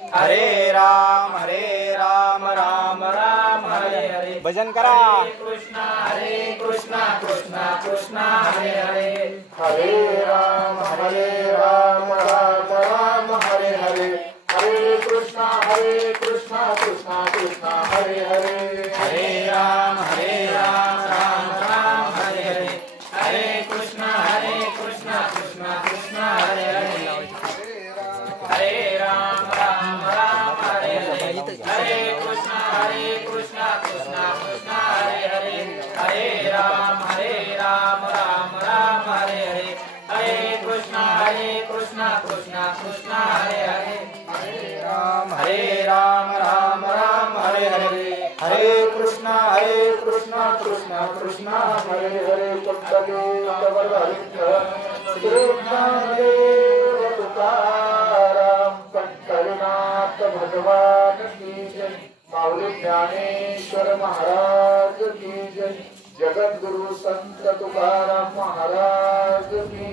हरे राम राम राम हरे हरे। भजन करा। हरे कृष्णा कृष्णा कृष्णा हरे हरे। हरे राम राम राम हरे हरे। हरे कृष्णा कृष्णा कृष्णा हरे हरे। हरे राम राम राम हरे हरे। हरे कृष्णा कृष्णा कृष्णा हरे हरे। हरे राम राम हरे हरे। हरे कृष्णा कृष्णा कृष्णा हरे हरे। हरे राम राम हरे हरे। हरे कृष्णा कृष्णा कृष्णा हरे हरे। हरे राम राम हरे हरे। हरे कृष्णा कृष्णा कृष्णा हरे हरे। कृष्णदेव तुकाराम पंढरीनाथ भगवान की जय। माऊली ज्ञानेश्वर महाराज की जय। जगद्गुरु संत तुकाराम महाराज की।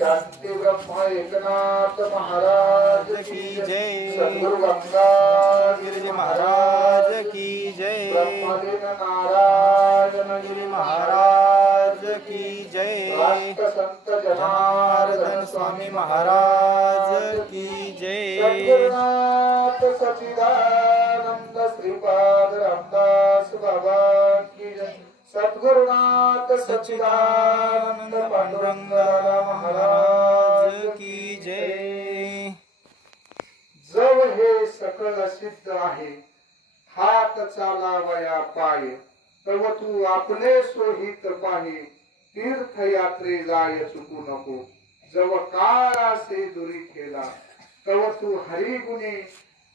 शांति ब्रह्म एकनाथ महाराज की जय। सद्गुरु गंगागिरी महाराज की जय। ब्रह्मलीन नारायण गिरी महाराज की जय। संत जनार्दन स्वामी महाराज की जय। सद्गुरुनाथ सच्चिदानंद श्रीपाद रामदास बाबा की जय। सद्गुरुनाथ सच्चिदानंद पांडुरंग महाराज की जय। जव हे सकल सिद्ध आहे, हात चालावया पाय, तव तू आपले सोहित पाहे, तीर्थयात्रे जाय चुकू नको। जव काळासे दुरी केला, तव तू हरिगुणी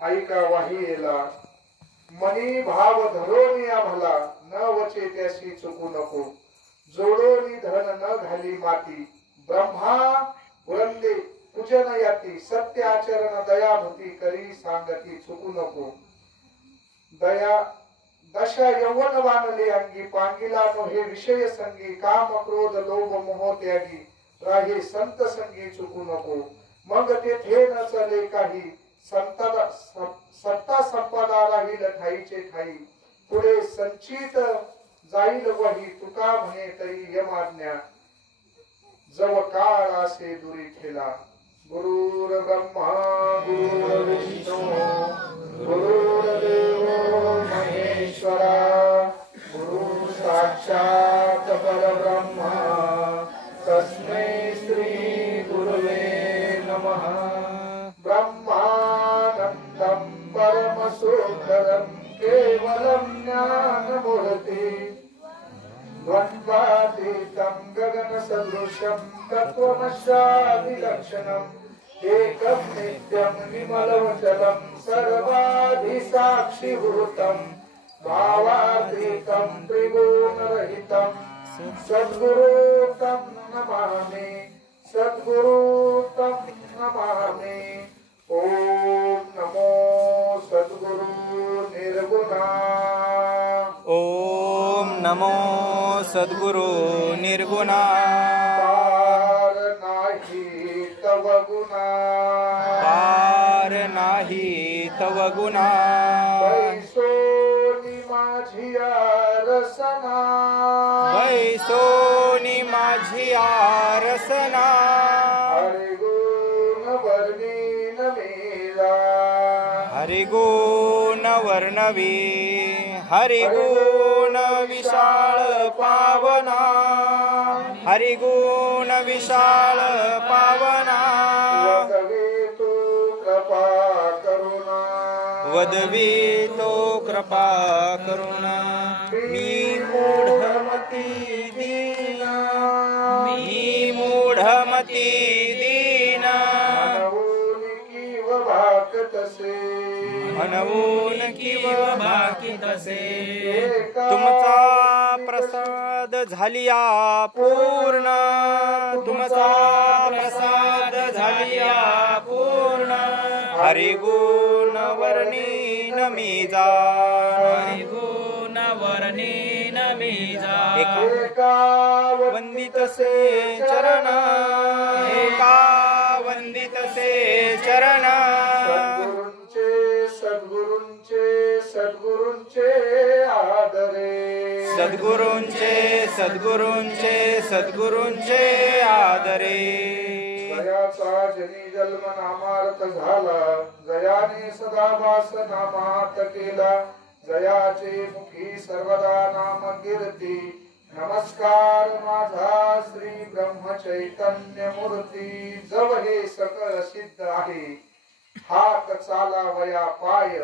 ऐका वाहिला। मनी भाव धरोनी आम्हाला, न वचे त्याशी चुकू नको। जोडोनी धन न घाली माती, ब्रह्मा वंदे पूजन याती। सत्य आचरण दयाभूती करी सांगती चुकू नको। दया दशा यौवन वानले अंगी, पांगिला नोहे विषय संगी। काम क्रोध लोभ मोह त्यागी, राहे संत संगी चुकू नको। मग तेथे न चले काही, सत्ता संपदा राहील ठाईचे ठाई। पुढे संचित जाईल वही, तुका म्हणे तरी यमाज्ञा। जव काळ असे दुरी ठेला, गुरुर ब्रह्मा गुरुर्विष्णू गुरुर्देव महेश्वरा। गुरु साक्षात परब्रह्म, तस्मै श्री गुरुवे नमः। ब्रह्मानंदं परमसुंदरं केवलं ज्ञानमूर्ति। द्वन्द्वातीतं गगनसदृशं तत्त्वमस्यादिलक्षणम्। एकं नित्यं विमलमचलं सर्वाधिसाक्षिभूतं। भावातीतं त्रिगुणरहितं सद्गुरु तं नमामि। सद्गुरु तं नमामि। ओम नमो सद्गुरु निर्गुणा। ओम नमो सद्गुरु निर्गुणा। पार नाही तव गुणा, पार नाही तव गुणा। बैसोनी माझी रसना, बैसोनी माझी रसना। हरिगुण वर्णीन मेला, हरिगुण वर्णवी। हरिगुण विशाळ पावना, हरिगुण विशाळ पावना। वदवे तू कृपा करुणा, वदवी तो कृपा करुणा। मी मूढमती दीना, मी मूढमती दीना। मनवून किव भाकतसे, मनवून किव भाकितसे। तुमचा प्रसाद झालिया पूर्ण, तुमचा प्रसाद झालिया पूर्ण। हरिगुण वर्णीन मी जाण, हरिगुण वर्णीन मी जाण। एका वंदितसे चरण, एका वंदितसे चरण। सद्गुरूंचे सद्गुरूंचे सद्गुरूंचे आदरे. जयाचा जनी जन्म नामार्थ झाला, जयाने सदा वास नामात केला, जयाचे मुखी सर्वदा नाम कीर्ती. नमस्कार माझा श्री ब्रह्म चैतन्य मूर्ती. जव हे सकळ सिद्ध आहे, हात चालावया पाय,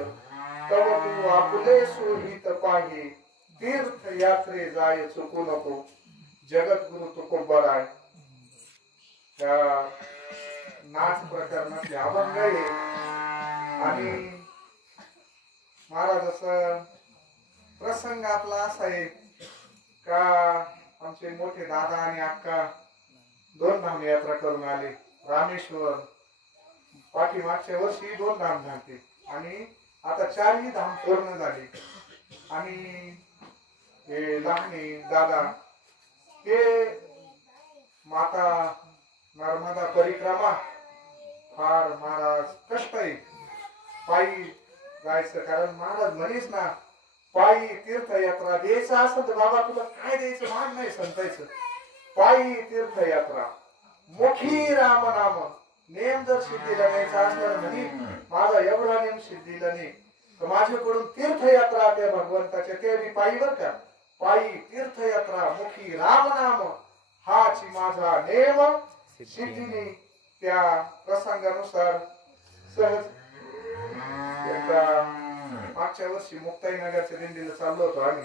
तव तू आपले सोहित पाहे. तीर्थ यात्रे जाय चुकू नको. जगद्गुरु तुकोबराय त्या नाच प्रकरणातले अभंग आहे. आणि महाराजाचा प्रसंग आपला असा आहे का आमचे मोठे दादा आणि अक्का 2 धाम यात्रा करून आले. रामेश्वर पाठीमागच्या वर्षी 2 धाम झाले आणि आता 4ही धाम पूर्ण झाली. आणि हे लहाने दादा ते माता नर्मदा परिक्रमा फार महाराज कष्ट आहे. पायी जायचं, कारण महाराज म्हणेच ना पायी तीर्थयात्रा द्यायचं असं तर बाबा तुला काय द्यायचं मान नाही संतायचं. पायी तीर्थयात्रा मोठी राम नाम नेम जर सिद्धीला न्यायचा असला म्हणे माझा एवढा नेम सिद्धीला नाही तर माझ्याकडून तीर्थयात्रा त्या भगवंताच्या ते मी पायी बर का. पायी तीर्थयात्रा मुखी राम नाम हाची माझा नेम सिद्धीने. त्या प्रसंगानुसार सहज एकदा मागच्या वर्षी मुक्ताईनगरच्या दिंडीला चाललो होतो आम्ही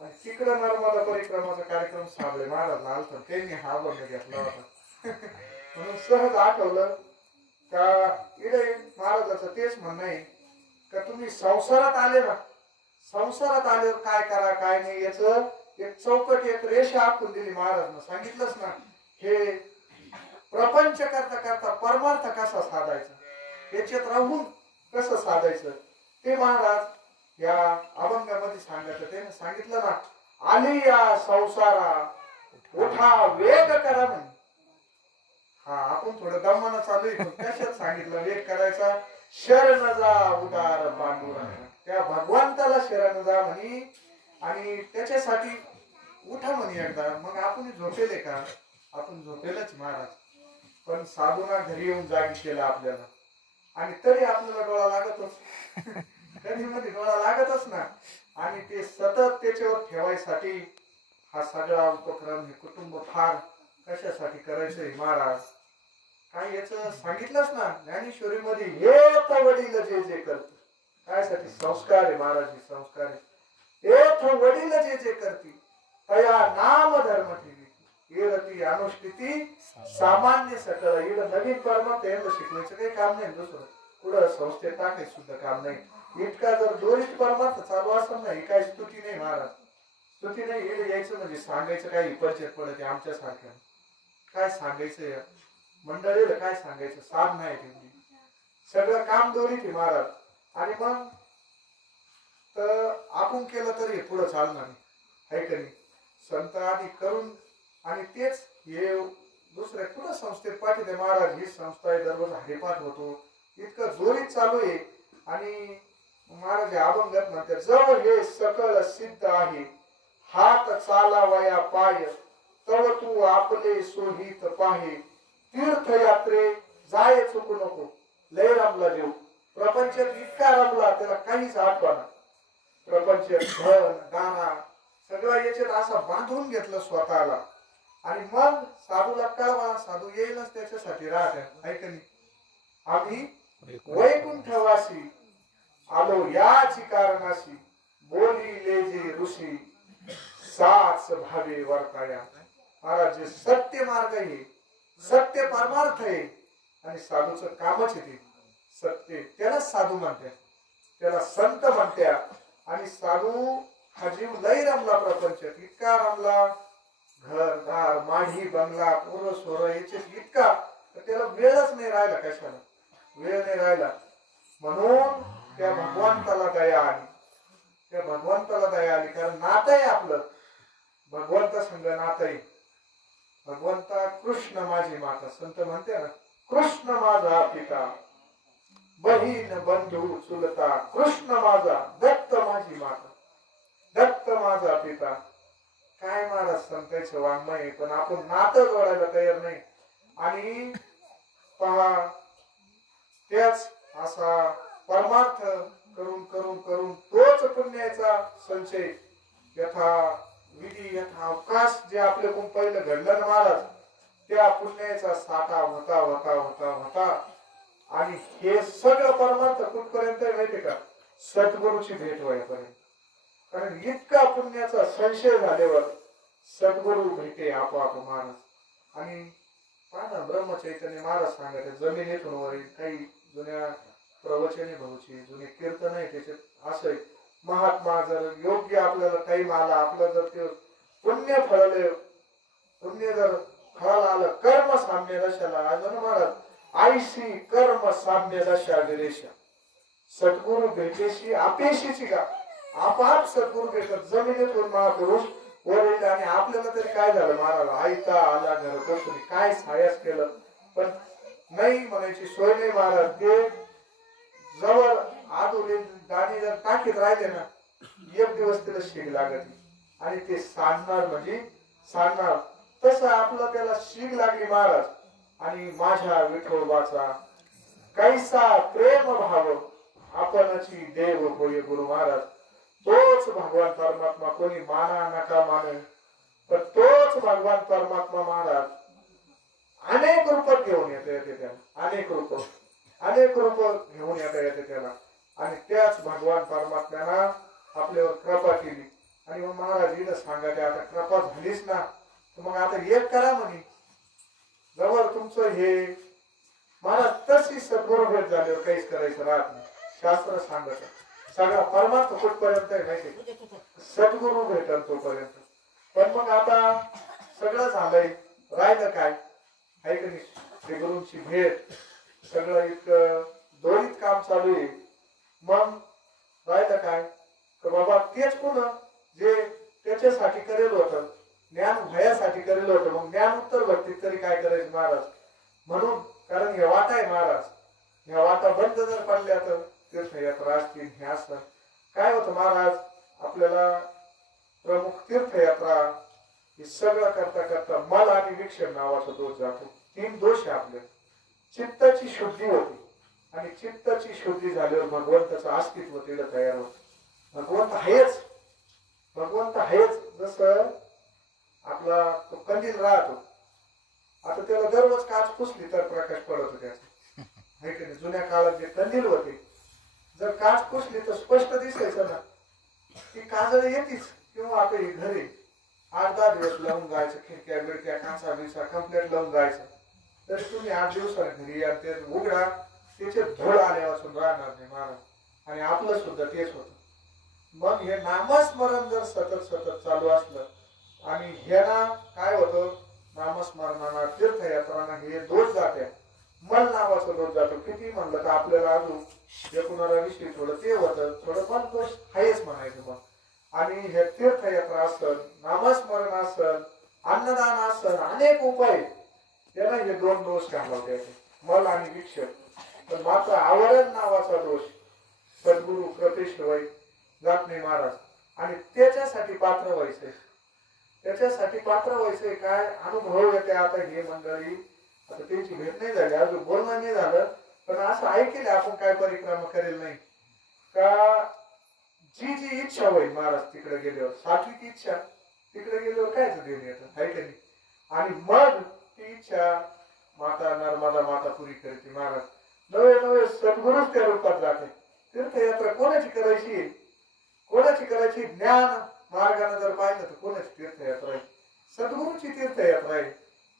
आणि तिकडं नर्मदा परिक्रमाचा कार्यक्रम साबळे महाराज आलता. त्यांनी हा अभंग घेतला होता म्हणून सहज आठवलं का इकडे महाराजाचं तेच म्हणणं आहे का तुम्ही संसारात आले ना, संसारात आल्यावर काय करा काय नाही याच एक चौकट एक रेषा आखून दिली महाराजनं. सांगितलंच ना हे प्रपंच करता करता परमार्थ कसा साधायचा, याच्यात राहून कसं साधायचं ते महाराज या अभंगामध्ये सांगायचं. त्याने सांगितलं ना आली या संसारा उठा वेग करा म्हणे. हा आपण थोडं दमानं चालू आहे, कशात सांगितलं वेग करायचा. शरण जा उदार पांडुरंग, त्या भगवंताला शरण जा म्हणे आणि त्याच्यासाठी उठा म्हणे एकदा. मग आपण झोपेले का, आपण झोपेलच महाराज, पण साधूना घरी येऊन जागी केला आपल्याला आणि तरी आपल्याला डोळा लागतच, कधी मध्ये डोळा लागतच ना. आणि ते सतत त्याच्यावर ठेवायसाठी हा सगळा उपक्रम हे कुटुंब फार कशासाठी करायचंय महाराज. काय याच सांगितलंच ना ज्ञानेश्वरी मध्ये येथ वडील जे जे करते कायसाठी संस्कार आहे महाराज. संस्कार आहे येथ वडील जे जे करते तया नाम धर्म ठेवी येती अनुष्ठिती सामान्य सकळ. इड नवीन कर्म त्यांना शिकवायचं काही काम नाही, दुसरं पुढं संस्थेत टाकायचं सुद्धा काम नाही. इतका जर दोरीत परमार्थ चालू असं नाही काय स्तुती नाही महाराज, स्तुती नाही. इड यायचं म्हणजे सांगायचं काय परिचय पडत आमच्या सारख्या काय सांगायचं मंडळीला काय सांगायचं साध नाही त्यांनी सगळं काम दोरीत महाराज. आणि मग तर आपण केलं तरी पुढं चालणार आहे का नाही. संत आधी करून आणि तेच हे दुसऱ्या कुठं संस्थेत पाठवते महाराज. ही संस्था आहे दररोज हरिपाठ होतो इतकं जोरीत चालू आहे. आणि महाराज अभंगात म्हणतात जव हे सकळ सिद्ध आहे हात चालावया पाय तव तू आपले सोहित पाहे. तीर्थयात्रे जाय चुकू नको. लय रमला देव प्रपंचात इतका रमला त्याला काहीच आठवणा. प्रपंच धन दारा सगळं याच्यात असा बांधून घेतलं स्वतःला. आणि मग साधूला कळवा साधू येईलच त्याच्यासाठी राहत ऐकणी. आम्ही वैकुंठवासी आलो याची कारणाशी बोलिले जे ऋषी साच भावे वर्ताया. महाराज जे सत्य मार्ग आहे सत्य परमार्थ आहे आणि साधूचं कामच आहे सत्य. त्याला साधू म्हणतात, त्याला संत म्हणतात. आणि साधू हा जीव लय रमला प्रपंचात इतका रमला घर दार माढी बंगला पूर्व स्वर याच्यात इतका त्याला वेळच नाही राहिला. कशाला वेळ नाही राहिला. म्हणून त्या भगवंताला दया आली, त्या भगवंताला दया आली. कारण नातं आहे आपलं भगवंता संग नातं आहे. भगवंता कृष्ण माझी माता संत म्हणते ना कृष्ण माझा पिता बहीण बंधू चुलता. कृष्ण माझा दत्त माझी माता दत्त माझा पिता महाराज संतांचं वाङ्मय आहे, पण आपण नातं जोडायला तयार नाही. आणि पहा त्याच असा परमार्थ करून करून करून तोच पुण्याचा संचय यथा विधी यथा अवकाश जे आपल्याकडून पहिलं घडलं ना महाराज, त्या पुण्याचा साठा होता होता होता होता. आणि हे सगळं परमार्थ कुठपर्यंत माहिती का, सद्गुरूची भेट व्हायपर्यंत. कारण इतका पुण्याचा संशय झाल्यावर सद्गुरू भेटे आपोआप महाराज. आणि पाहा ब्रह्मचैतन्य महाराज सांगत जमिनीतून वरील काही जुन्या प्रवचने भाऊची जुने कीर्तन आहे त्याच्यात असं महात्मा जर योग्य आपल्याला टाइम आला, आपलं जर ते पुण्य फळले, पुण्य जर फळाला आलं, कर्म साम्य दशाला अजून महाराज आईशी कर्म साम्य दशा विरेशा. सद्गुरु भेटेशी अपेक्षेची का आपाप सद्गुरु भेटत जमिनीतून महापुरुष वर. आणि आपल्याला तरी काय झालं महाराज, आयता आला घर बसून काय सायास केलं, पण नाही म्हणायची सोय नाही महाराज. ते जवळ आदुले दाणी जर टाकीत राहिले ना, एक दिवस त्याला शीग लागत आणि ते सांडणार म्हणजे सांडणार. तसं आपलं त्याला शीग लागली महाराज. आणि माझ्या विठोबाचा कैसा प्रेम भाव आपणची देव होय गुरु महाराज. तोच भगवान परमात्मा, कोणी माना नका माने, पण तोच भगवान परमात्मा महाराज अनेक रूप घेऊन येते त्याला, अनेक रूप घेऊन येते त्याला. आणि त्याच भगवान परमात्म्यानं आपल्यावर कृपा केली. आणि मग महाराज इथं सांगा ते आता कृपा झालीच ना, मग आता एक करा म्हणे, जवळ तुमचं हे महाराज तशी सद्गुरू भेट झाल्यावर काहीच करायचं राहत नाही. शास्त्र सांगत सगळा परमार्थ कुठपर्यंत आहे माहिती, सद्गुरू भेटल तोपर्यंत. पण मग आता सगळं झालंय, राहिलं काय आहे का नाही, श्री गुरूंची भेट, सगळं इतकं दोरीत काम चालू आहे. मग राहिलं काय तर बाबा तेच पुन्हा जे त्याच्यासाठी करेल होतं, ज्ञान भयासाठी करेल होतं, मग ज्ञान उत्तर भक्तीत तरी काय करायचं महाराज. म्हणून कारण हे वाटा आहे महाराज, ह्या वाटा बंद जर पडल्या तर तीर्थयात्रा असतील हे असं काय होतं महाराज. आपल्याला प्रमुख तीर्थयात्रा हे सगळं करता करता मल आणि विक्षेप नावाचा दोष जातो. 3 दोष आहे आपले. चित्ताची शुद्धी होती, आणि चित्ताची शुद्धी झाल्यावर भगवंताचं अस्तित्व तिला तयार होत. भगवंत आहेच. जसं आपला तो कंदील राहतो, आता त्याला दररोज काच पुसली तर प्रकाश पडत होते त्याचा. जुन्या काळात जे कंदील होते, जर काच पुसली तर स्पष्ट दिसायचं ना, ती काजळ येतीच. किंवा आता हे घरी 8-10 दिवस लावून जायचं, खिडक्या बिडक्या काचा बिचा कम्प्लीट लावून जायचं, तरी तुम्ही 8 दिवसाने घरी या ते उघडा, त्याचे धूळ आल्यापासून राहणार नाही महाराज. आणि आपलं सुद्धा तेच होतं. मग हे नामस्मरण जर सतत चालू असलं, आणि ह्याला काय होतं, नामस्मरणाला तीर्थयात्रांना हे दोष जाते, मन नावाचा दोष जातो. किती म्हणलं तर आपल्याला अजून एकूणाविषयी थोडं ते होतं, थोडं मन दोष आहेच म्हणायचं. मग आणि हे तीर्थयात्रा असल, नामस्मरण असल, अन्नदान असल, अनेक उपाय त्याला हे 2 दोष घालवते, मल आणि विक्षेप. पण मात्र आवरण नावाचा दोष सद्गुरु कृपेशिवाय जात नाही महाराज. आणि त्याच्यासाठी पात्र व्हायचंय. काय अनुभव येते आता हे मंडळी, आता त्यांची भेट नाही झाली, अजून बोलणं नाही झालं, पण असं ऐकले आपण काय परिक्रमा करेल नाही का. जी इच्छा होईल महाराज तिकडे गेल्यावर, सात्विक इच्छा तिकडे गेल्यावर कायच देऊन येतं आहे का नाही. आणि मग ती इच्छा माता नर्मदा माता पुरी करते महाराज. नवे सद्गुरूच त्या रूपात जाते. तीर्थयात्रा कोणाची करायची ज्ञान मार्गाने जर पाहिलं तर कोणाची तीर्थयात्रा आहे, सद्गुरूची तीर्थयात्रा आहे.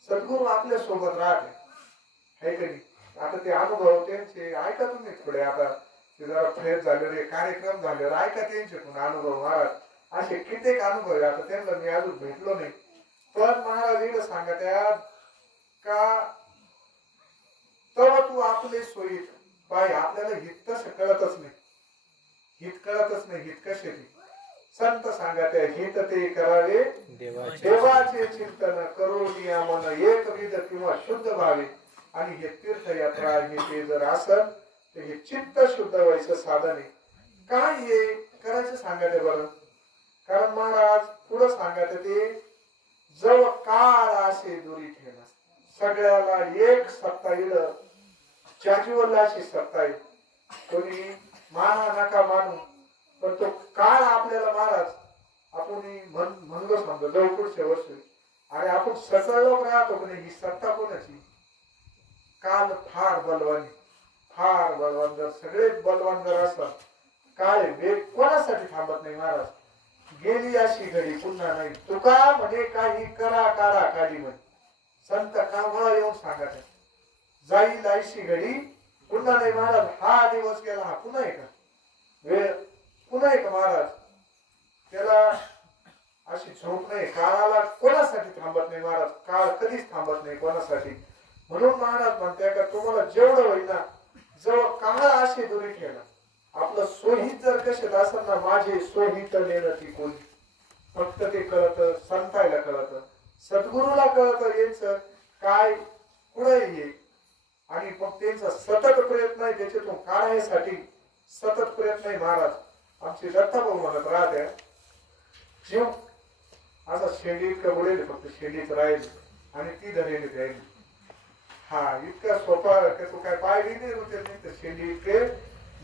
सद्गुरू आपल्या सोबत राहते आहे का नाही. आता ते अनुभव त्यांचे ऐका तुम्ही थोडे, आता ते जरा फ्रेश झालेले कार्यक्रम झाले ऐका त्यांच्याकडून अनुभव महाराज. असे कित्येक अनुभव आहे, आता त्यांना मी अजून भेटलो नाही. पण महाराज इकडे सांगा त्या का तेव्हा तू आपले सोयीत पाय. आपल्याला हित तसं कळतच नाही, हित कसे संत सांगा त्या हित ते करावे देवाचे चिंतन करून नियमन एकविध किंवा शुद्ध व्हावे. आणि हे तीर्थयात्रा हे ते जर असल तर हे चित्त शुद्ध व्हायचं साधन आहे. काय हे करायचं सांगा ते बरं. कारण महाराज पुढं सांगा ते जव काळ असे दुरी ठेला. सगळ्याला एक सत्ता येईल, चाचीवरलाची सत्ता आहे. कोणी माना नका मानू, पण तो काळ आपल्याला महाराज आपण म्हणलो समजा जवळ पुढच्या वर्षी आणि आपण सगळं लोक राहतो की नाही, ही सत्ता कोणाची? काल फार बलवान, फार बलवान. जर सगळेच बलवान जर असतात, काळ वेग कोणासाठी थांबत नाही महाराज. गेली अशी घडी पुन्हा नाही. तुका म्हणे काही करा काढा काढी म्हणे. संत कावळा येऊन सांगत जाईल अशी घडी पुन्हा नाही महाराज. हा दिवस गेला, हा पुन्हा आहे का? वेळ पुन्हा आहे का महाराज? त्याला अशी झोप नाही. काळाला कोणासाठी थांबत नाही महाराज. काळ कधीच थांबत नाही कोणासाठी. म्हणून महाराज म्हणते का तुम्हाला जेवढं होईल ना, जेव्हा काळ अशी दुरी ठेवला. आपलं सोहित जर कशात असेल ना, माझे सोहित नेणं ती कोणी, फक्त ते कळत संतायला कळत, सद्गुरूला कळत यांचं काय पुढे ये. आणि मग त्यांचा सतत प्रयत्न आहे त्याच्यातून काढायसाठी सतत प्रयत्न आहे महाराज. आमची दत्ताभाऊ म्हणत राहत्या जीव असा शेंडी इतकं उडेल, फक्त शेंडीच राहील आणि ती धरेली राहील. हा इतका सोपा तो काय पाय नाही होते नाही, तर शेंडी इतके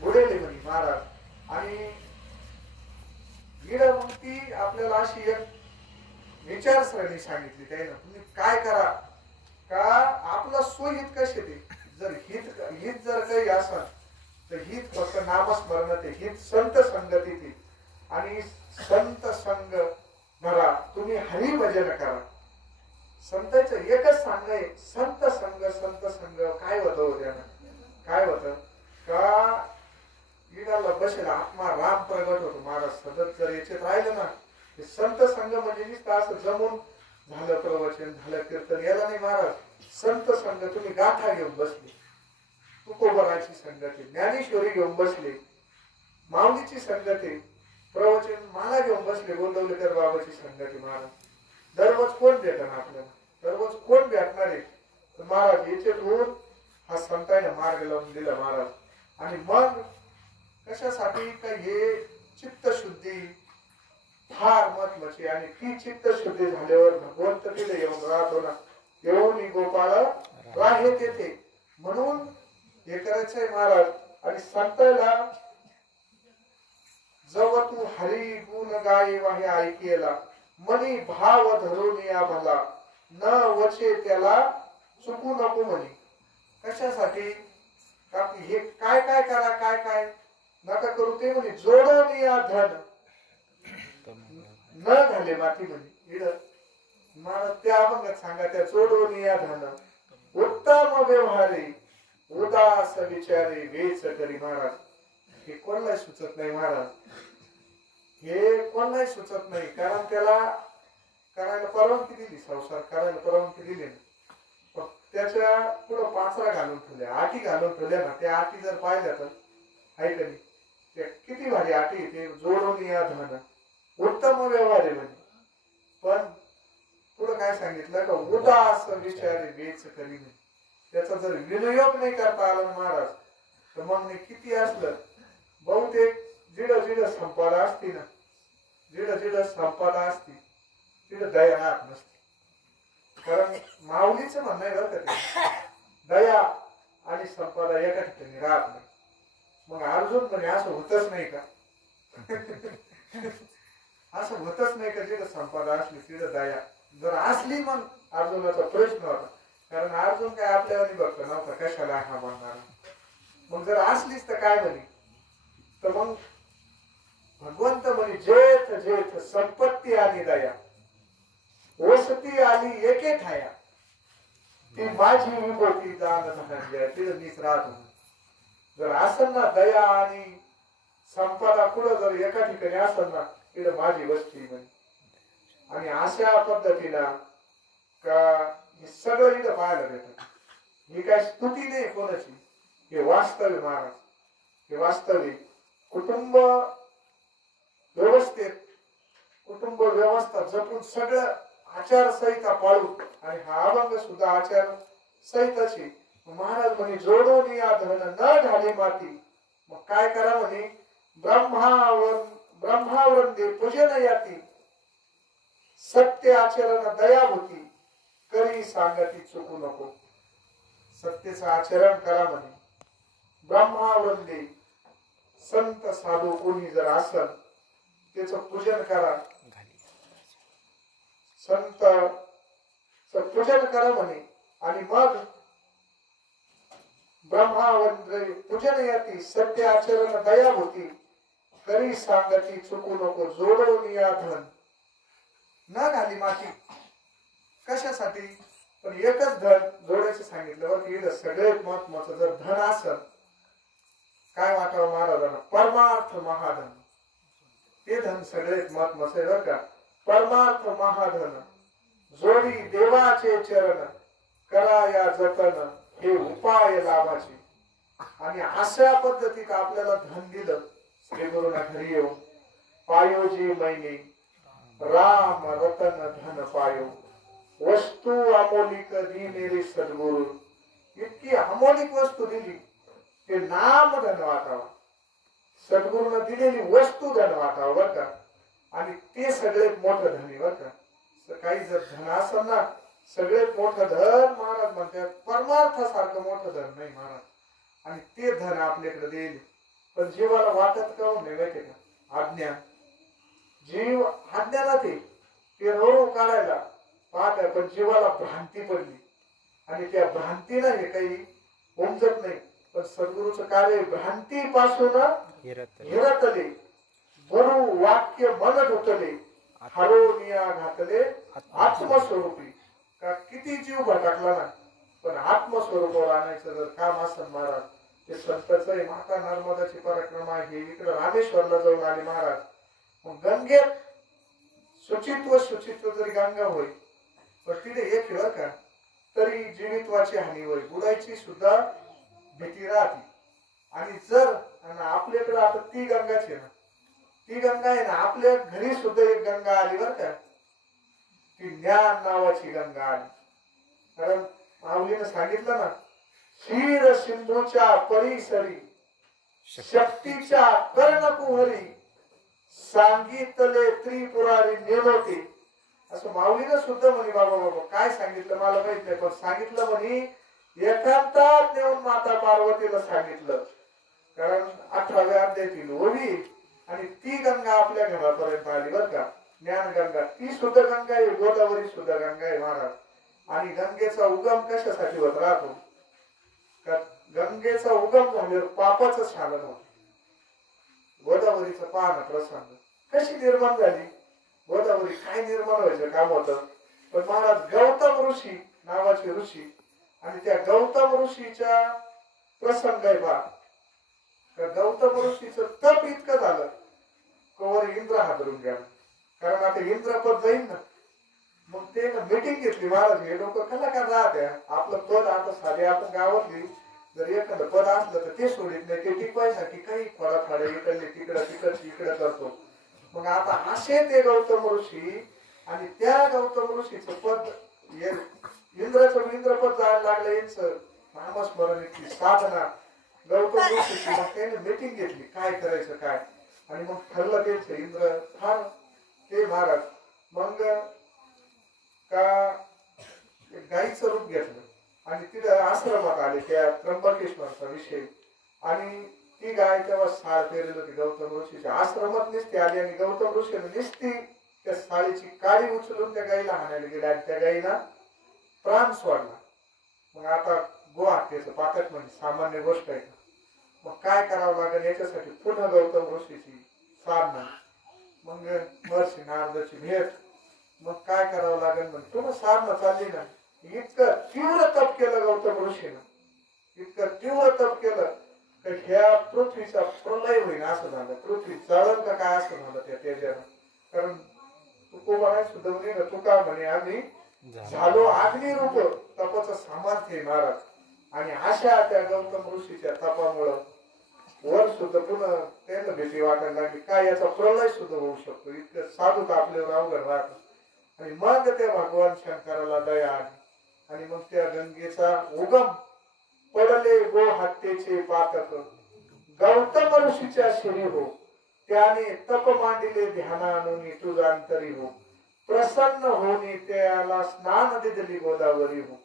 बुडेले म्हणे महाराज. आणि मग ती आपल्याला अशी एक विचारसरणी सांगितली त्यानं, तुम्ही काय करा का आपलं स्वहित कसे ते. जर हित जर काही असेल तर हित फक्त नामस्मरण ते हित संत संगती ती. आणि संत संग धरा, तुम्ही हरी भजन करा. संतांचं एकच सांगणं, संत संग काय होतं त्यानं, काय होतं का इडाला बसेल आत्मा राम प्रगट होतो महाराज. सतत जर याच्यात राहिलं ना, हे संत संघ म्हणजे नुसतं असं जमून झालं प्रवचन झालं कीर्तन याला नाही महाराज. संत संघ तुम्ही गाथा घेऊन बसले, तुकोबराची संगती, ज्ञानेश्वरी घेऊन बसले, माऊलीची संगती, प्रवचन माला घेऊन बसले, गोंदवलेकर बाबाची संगती महाराज. दररोज कोण भेटणार आपल्याला, दररोज कोण भेटणार आहे? तर महाराज याच्यातून हा संतांना मार्ग लावून दिला महाराज. आणि मग कशासाठी का हे चित्तशुद्धी फार महत्वाची. आणि ती चित्तशुद्धी झाल्यावर भगवंत तिथे येऊन राहतो ना, येऊन गोपाळ राहे तेथे. म्हणून हे करायचंय महाराज. आणि संताला जव तू हरी गुण गाई वाहे ऐकेला, मनी भाव धरून या भला, न वचे त्याला चुकू नको म्हणे. कशासाठी? हे काय काय करा, काय काय नका करू ते म्हणे. जोडून या धन न घाले माती म्हणे. मला त्या अभंगात सांगा, त्या जोडून या धन उत्तम व्यवहारी, उदास विचारे वेच करी महाराज. हे कोणाला सुचत नाही महाराज, हे कोणालाही सुचत नाही. कारण त्याला करायला परवानगी दिली, संसार करायला परवानगी दिली ना, त्याच्या पुढं पाचरा घालून ठेवल्या, आटी घालून ठेवल्या ना. त्या आटी जर पाहिल्या तर आहे का नाही, त्या किती भारी आटी. ते जोडून या धन उत्तम व्यवहार आहे म्हणे. पण पुढं काय सांगितलं का उदास विचारे वेच करी म्हणे. त्याचा जर विनियोग नाही करता आला महाराज, तर मग किती असलं बहुतेक जिडं जिडं संपदा असती ना, जिडं जिडं संपदा असती तिथं दया राहत नसते. कारण माऊलीचं म्हणणं आहे बरं का, दया आणि संपदा एका ठिकाणी राहत नाही. मग अर्जुन म्हणे असं होतच नाही का? असं होतच नाही का जिथं संपदा असली तिथं दया जर असली? मग अर्जुनाचा प्रश्न होता. कारण अर्जुन काय आपल्यावर बघत नव्हता, कशाला हा म्हणणार. मग जर असलीच तर काय म्हणे, तर मग भगवंत म्हणे जेथ जेथ संपत्ती आली दया, वसती आली एके ठाया, ती माझी विभूती दान धनंजय. तिथं मीच राहतो. जर असेल ना दया आणि संपदा कुठं जर एका ठिकाणी असेल ना, तिथं माझी वस्ती म्हणे. आणि अशा पद्धतीला का हे सगळं इथं पाहायला भेटत. ही काय स्तुती नाही कोणाची, हे वास्तव महाराज. हे वास्तविक कुटुंब व्यवस्थेत, कुटुंब व्यवस्था जपून सगळं आचारसंहिता पाळून, आणि हा अभंग सुद्धा आचार संहिताची. महाराज म्हणे जोडून या धन न घाली माती. मग काय करा म्हणे, ब्रह्मावरंदे पूजन याती, सत्य आचरण दयाभूती करी सांगती चुकू नको. सत्तेचं आचरण करा म्हणे. ब्रह्मावंदे संत साधू कोणी जर असल त्याच पूजन करा. संत पूजन करा म्हणे. आणि मग ब्रह्मावंदे पूजन याती सत्य आचरण दयाभूती करी सांगती चुकू नको. जोडून या धन न घाली माती. कशासाठी? पण एकच धन जोडायचं सांगितलं बरं की सगळ्यात महत्वाचं जर धन असेल काय वाटावं महाराजांना? परमार्थ महाधन. ते धन सगळ्यात महत्वाचं आहे बरं का. परमार्थ महाधन जोडी देवाचे चरण करा या जतन हे उपाय लाभाचे. आणि अशा पद्धतीत आपल्याला धन दिलं. श्री गुरुना घरी येऊन पायोजी महिने राम रतन धन पायो वस्तू अमोलिक दिनेरी सद्गुरु. इतकी अमोलिक वस्तू दिली ते नाम धन वाटावं. सद्गुरूनं दिलेली वस्तू धन वाटावं बर का. आणि ते सगळ्यात मोठं धन बर का. काही जर धन असेल ना सगळ्यात मोठं धन महाराज म्हणतात परमार्थासारखं मोठं धन नाही महाराज. आणि ते धन आपल्याकडे देईल. पण जीवाला वाटत का नाही माहितीये का? अज्ञान. जीव अज्ञानात ते रोग काढायला पाहत. पण जीवाला भ्रांती पडली आणि त्या भ्रांतीला हे काही उमजत नाही. पण सद्गुरूचं कार्य भ्रांतीपासून हिरतले गुरु वाक्य मन धुतले हरोनिया घातले आत्मस्वरूपी. का किती जीव भटकला ना पण आत्मस्वरूपावर आणायचं जर काम असेल महाराज ते संतच आहे. माता नर्मदाची परिक्रमा हे इकडे रामेश्वरला जाऊन आले महाराज. मग गंगेत शुचित्व जरी गंगा होईल पण तिथे एक बर का तरी जीवित्वाची हानी होईल. बुडायची सुद्धा भीती राहते. आणि जर आपल्याकडे आता ती गंगाची ना ती गंगा आहे ना आपल्या घरी सुद्धा एक गंगा आली बर का. ती ज्ञान नावाची गंगा आली. कारण माऊलीने सांगितलं ना क्षीर सिंधूच्या परिसरी शक्तीच्या कर्णकुहरी सांगितले त्रिपुरारी नेलोते. असं माऊलीने सुद्धा म्हणे. बाबा काय सांगितलं मला माहित नाही पण सांगितलं म्हणे एकांतात नेऊन माता पार्वतीला सांगितलं. कारण 18व्या अध्यायातील ओवी आणि ती गंगा आपल्या घरापर्यंत आली बर का. ज्ञान गंगा ती सुद्धा गंगा आहे. गोदावरी सुद्धा गंगा आहे महाराज. आणि गंगेचा उगम कशासाठी होत राहतो? गंगेचा उगम झाल्यावर पापाचं शालन होत. गोदावरीचं पाहणं प्रसंग कशी निर्माण झाली. गोदावरी काय निर्माण व्हायचं काम होतं. पण महाराज गौतम ऋषी नावाचे ऋषी आणि त्या गौतम ऋषीच्या प्रसंग आहे बा. गौतम ऋषीचं तप इतकं झालं कवर इंद्र हादरून गेला. कारण आता इंद्रपद जाईल ना. मग ते मीटिंग घेतली महाराज. हे लोक कलाकार राहत्या आपलं पद आता साधे आपण गावातली जर एखादं पद असलं तर ते सोडित नाही. ते टिकवायसाठी काही फळाफाडे इकडले तिकडची इकडे करतो. मग आता असे ते गौतम ऋषी आणि त्या गौतम ऋषीचं पद इंद्रपद जायला लागलं. यांचं नामस्मरण साधना गौतम ऋषीची. मग त्याने मीटिंग घेतली काय करायचं काय. आणि मग ठरलं त्यांचं इंद्र फार ते महाराज. मग का गाईचं रूप घेतलं आणि तिथे आश्रमात आले त्या त्र्यंबकेश्वरचा विषय. आणि ती गाय तेव्हा साळ पेरली होती गौतम ऋषीच्या आश्रमात निसती आली. आणि गौतम ऋषीने निसती त्या साळीची काळी उचलून त्या गाईला हाणायला गेली आणि त्या गाईला प्राण सोडला. मग आता गोहत्येचं पातक म्हणजे सामान्य गोष्ट आहे. मग काय करावं लागेल याच्यासाठी पुन्हा गौतम ऋषीची साधना. मग महर्षी नारदाची भेट. मग काय करावं लागेल म्हणजे पुन्हा साधना चालली ना. इतकं तीव्र तप केलं गौतम ऋषीनं. इतकं तीव्र तप केलं तर ह्या पृथ्वीचा प्रलय होईल असं झालं. पृथ्वी जळण का काय असं झालं त्या तेजानं. कारण तुकोबा सुद्धा म्हणे तुका म्हणे आम्ही झालो अग्निरूप तपाचं सामर्थ्य आहे महाराज. आणि अशा त्या गौतम ऋषीच्या तपामुळं वर सुद्धा पुन्हा त्यांना भीती वाटायला लागली काय याचा प्रलय सुद्धा होऊ शकतो. इतकं साधूक आपल्यावर अवघड राहत. आणि मग त्या भगवान शंकराला दया आली. आणि मग त्या गंगेचा उगम पडले गो हत्येचे पातक गौतम ऋषीच्या शिरी हो त्याने तप मांडिले ध्याना आणून तुझा अंतरी हो प्रसन्न होऊन त्याला स्नान दिली गोदावरी हो.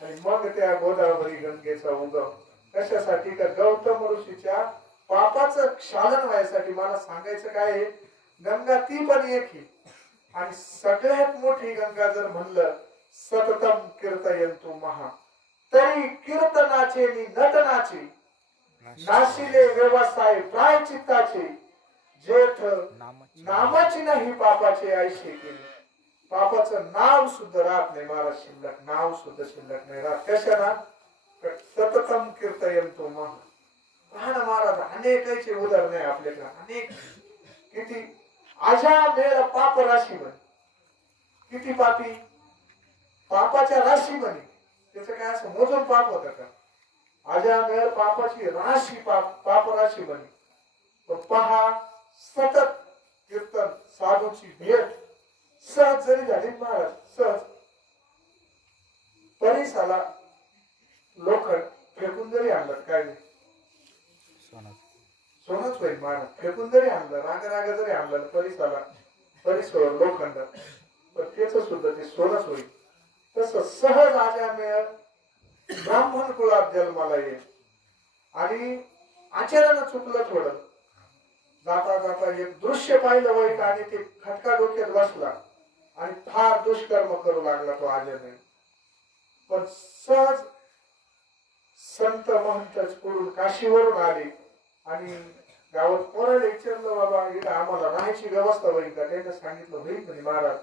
आणि मग त्या गोदावरी गंगेचा उगम कशासाठी का गौतम ऋषीच्या पापाचं क्षालन व्हायसाठी. मला सांगायचं काय आहे, गंगा ती पण एक ही आणि सगळ्यात मोठी गंगा जर म्हणलं सततम कीर्तयंतु महा, तरी कीर्तनाचे नि नटनाचे नाशिले व्यवसाय प्रायचित्ताचे जेठ नामाची नाही पापाचे ऐशे केले. पापाचं नाव सुद्धा राहत नाही महाराज, शिल्लक नाव सुद्धा शिल्लक नाही राहत. कशाला सततम कीर्तयंतु महा. पहा ना महाराज, अनेकांचे उदाहरण आहे आपल्याकडे, अनेक. किती आजा मेळ पाप राशी म्हणे, किती पापी पापाच्या राशी म्हणे. त्याचं काय असं मोजून पाप होतं का? आजा मेळ पापाची राशी, पाप राशी म्हणे. पण पहा सतत कीर्तन साधूची भेट सहज जरी झाली महाराज, सहज परिसाला लोखंड फेकून जरी आणलं काय नाही, सोनच होईल महाराज. फेकून जरी आणलं, राग जरी आणलं परिसाला, परिसर लोखंड, पण त्याच सुद्धा ते सोनच होईल. तस सहज आजा मेळ ब्राह्मण कुळात जन्माला येईल. आणि आचरण चुकलं थोडं, जाता जाता एक दृश्य पाहिलं वाईट आणि ते खटका डोक्यात बसला आणि फार दुष्कर्म करू लागला तो आजने. पण सहज संत महंत पुढून काशीवरून आले आणि गावात पोराला विचारलं, बाबा इथं आम्हाला राहायची व्यवस्था होईल का? त्यानं सांगितलं होईल म्हणे महाराज.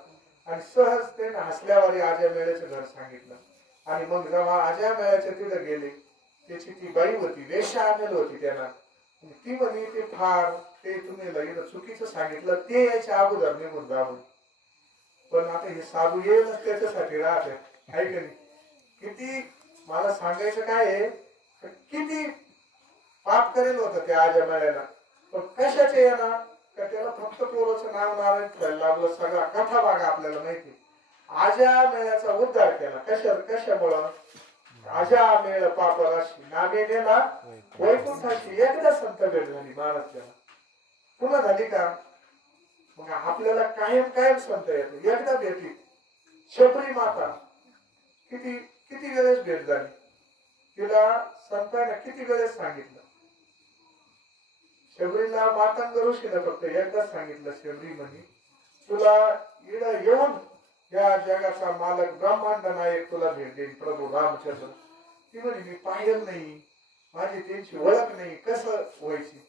आणि सहज त्याने हसल्यावर आज्या मेळ्याचं घर सांगितलं. आणि मग जेव्हा आज्या मेळ्याच्या तिथं गेले, त्याची ती बाई होती, वेश्या आणलेली होती त्यांना. ती म्हणे ते फार ते तुम्ही चुकीचं सांगितलं, ते याच्या अगोदर निघून जावं. पण आता हे साधू येईलच त्याच्यासाठी राहते आहे की नाही. किती मला सांगायचं काय आहे, किती पाप करेल होतं त्या आज्या मेळ्याला. पण कशाचे येणार का? त्याला फक्त पोराचं नाव नारायण ठेवायला लागलं. सगळा कथा भाग आपल्याला माहिती. आज्या मेळ्याचा उद्धार केला. कशामुळं? आजा मेळ पाप राशी नामे नेला वैकुंठाशी. एकदा संत भेट झाली महाराज त्याला, पुन्हा झाली का? मग आपल्याला कायम कायम संत येते. एकदा भेटली शबरी माता, किती किती वेळेस भेट झाली. तिला संतांना किती वेळेस सांगितलं. शबरीला मातंग ऋषीने फक्त एकदाच सांगितलं, शबरी म्हणे तुला इकडं येऊन या जगाचा मालक ब्रह्मांड नायक तुला भेट देईल प्रभू रामचंद्र. ती म्हणे मी पाहिलं नाही, माझी त्यांची ओळख नाही, कसं व्हायची?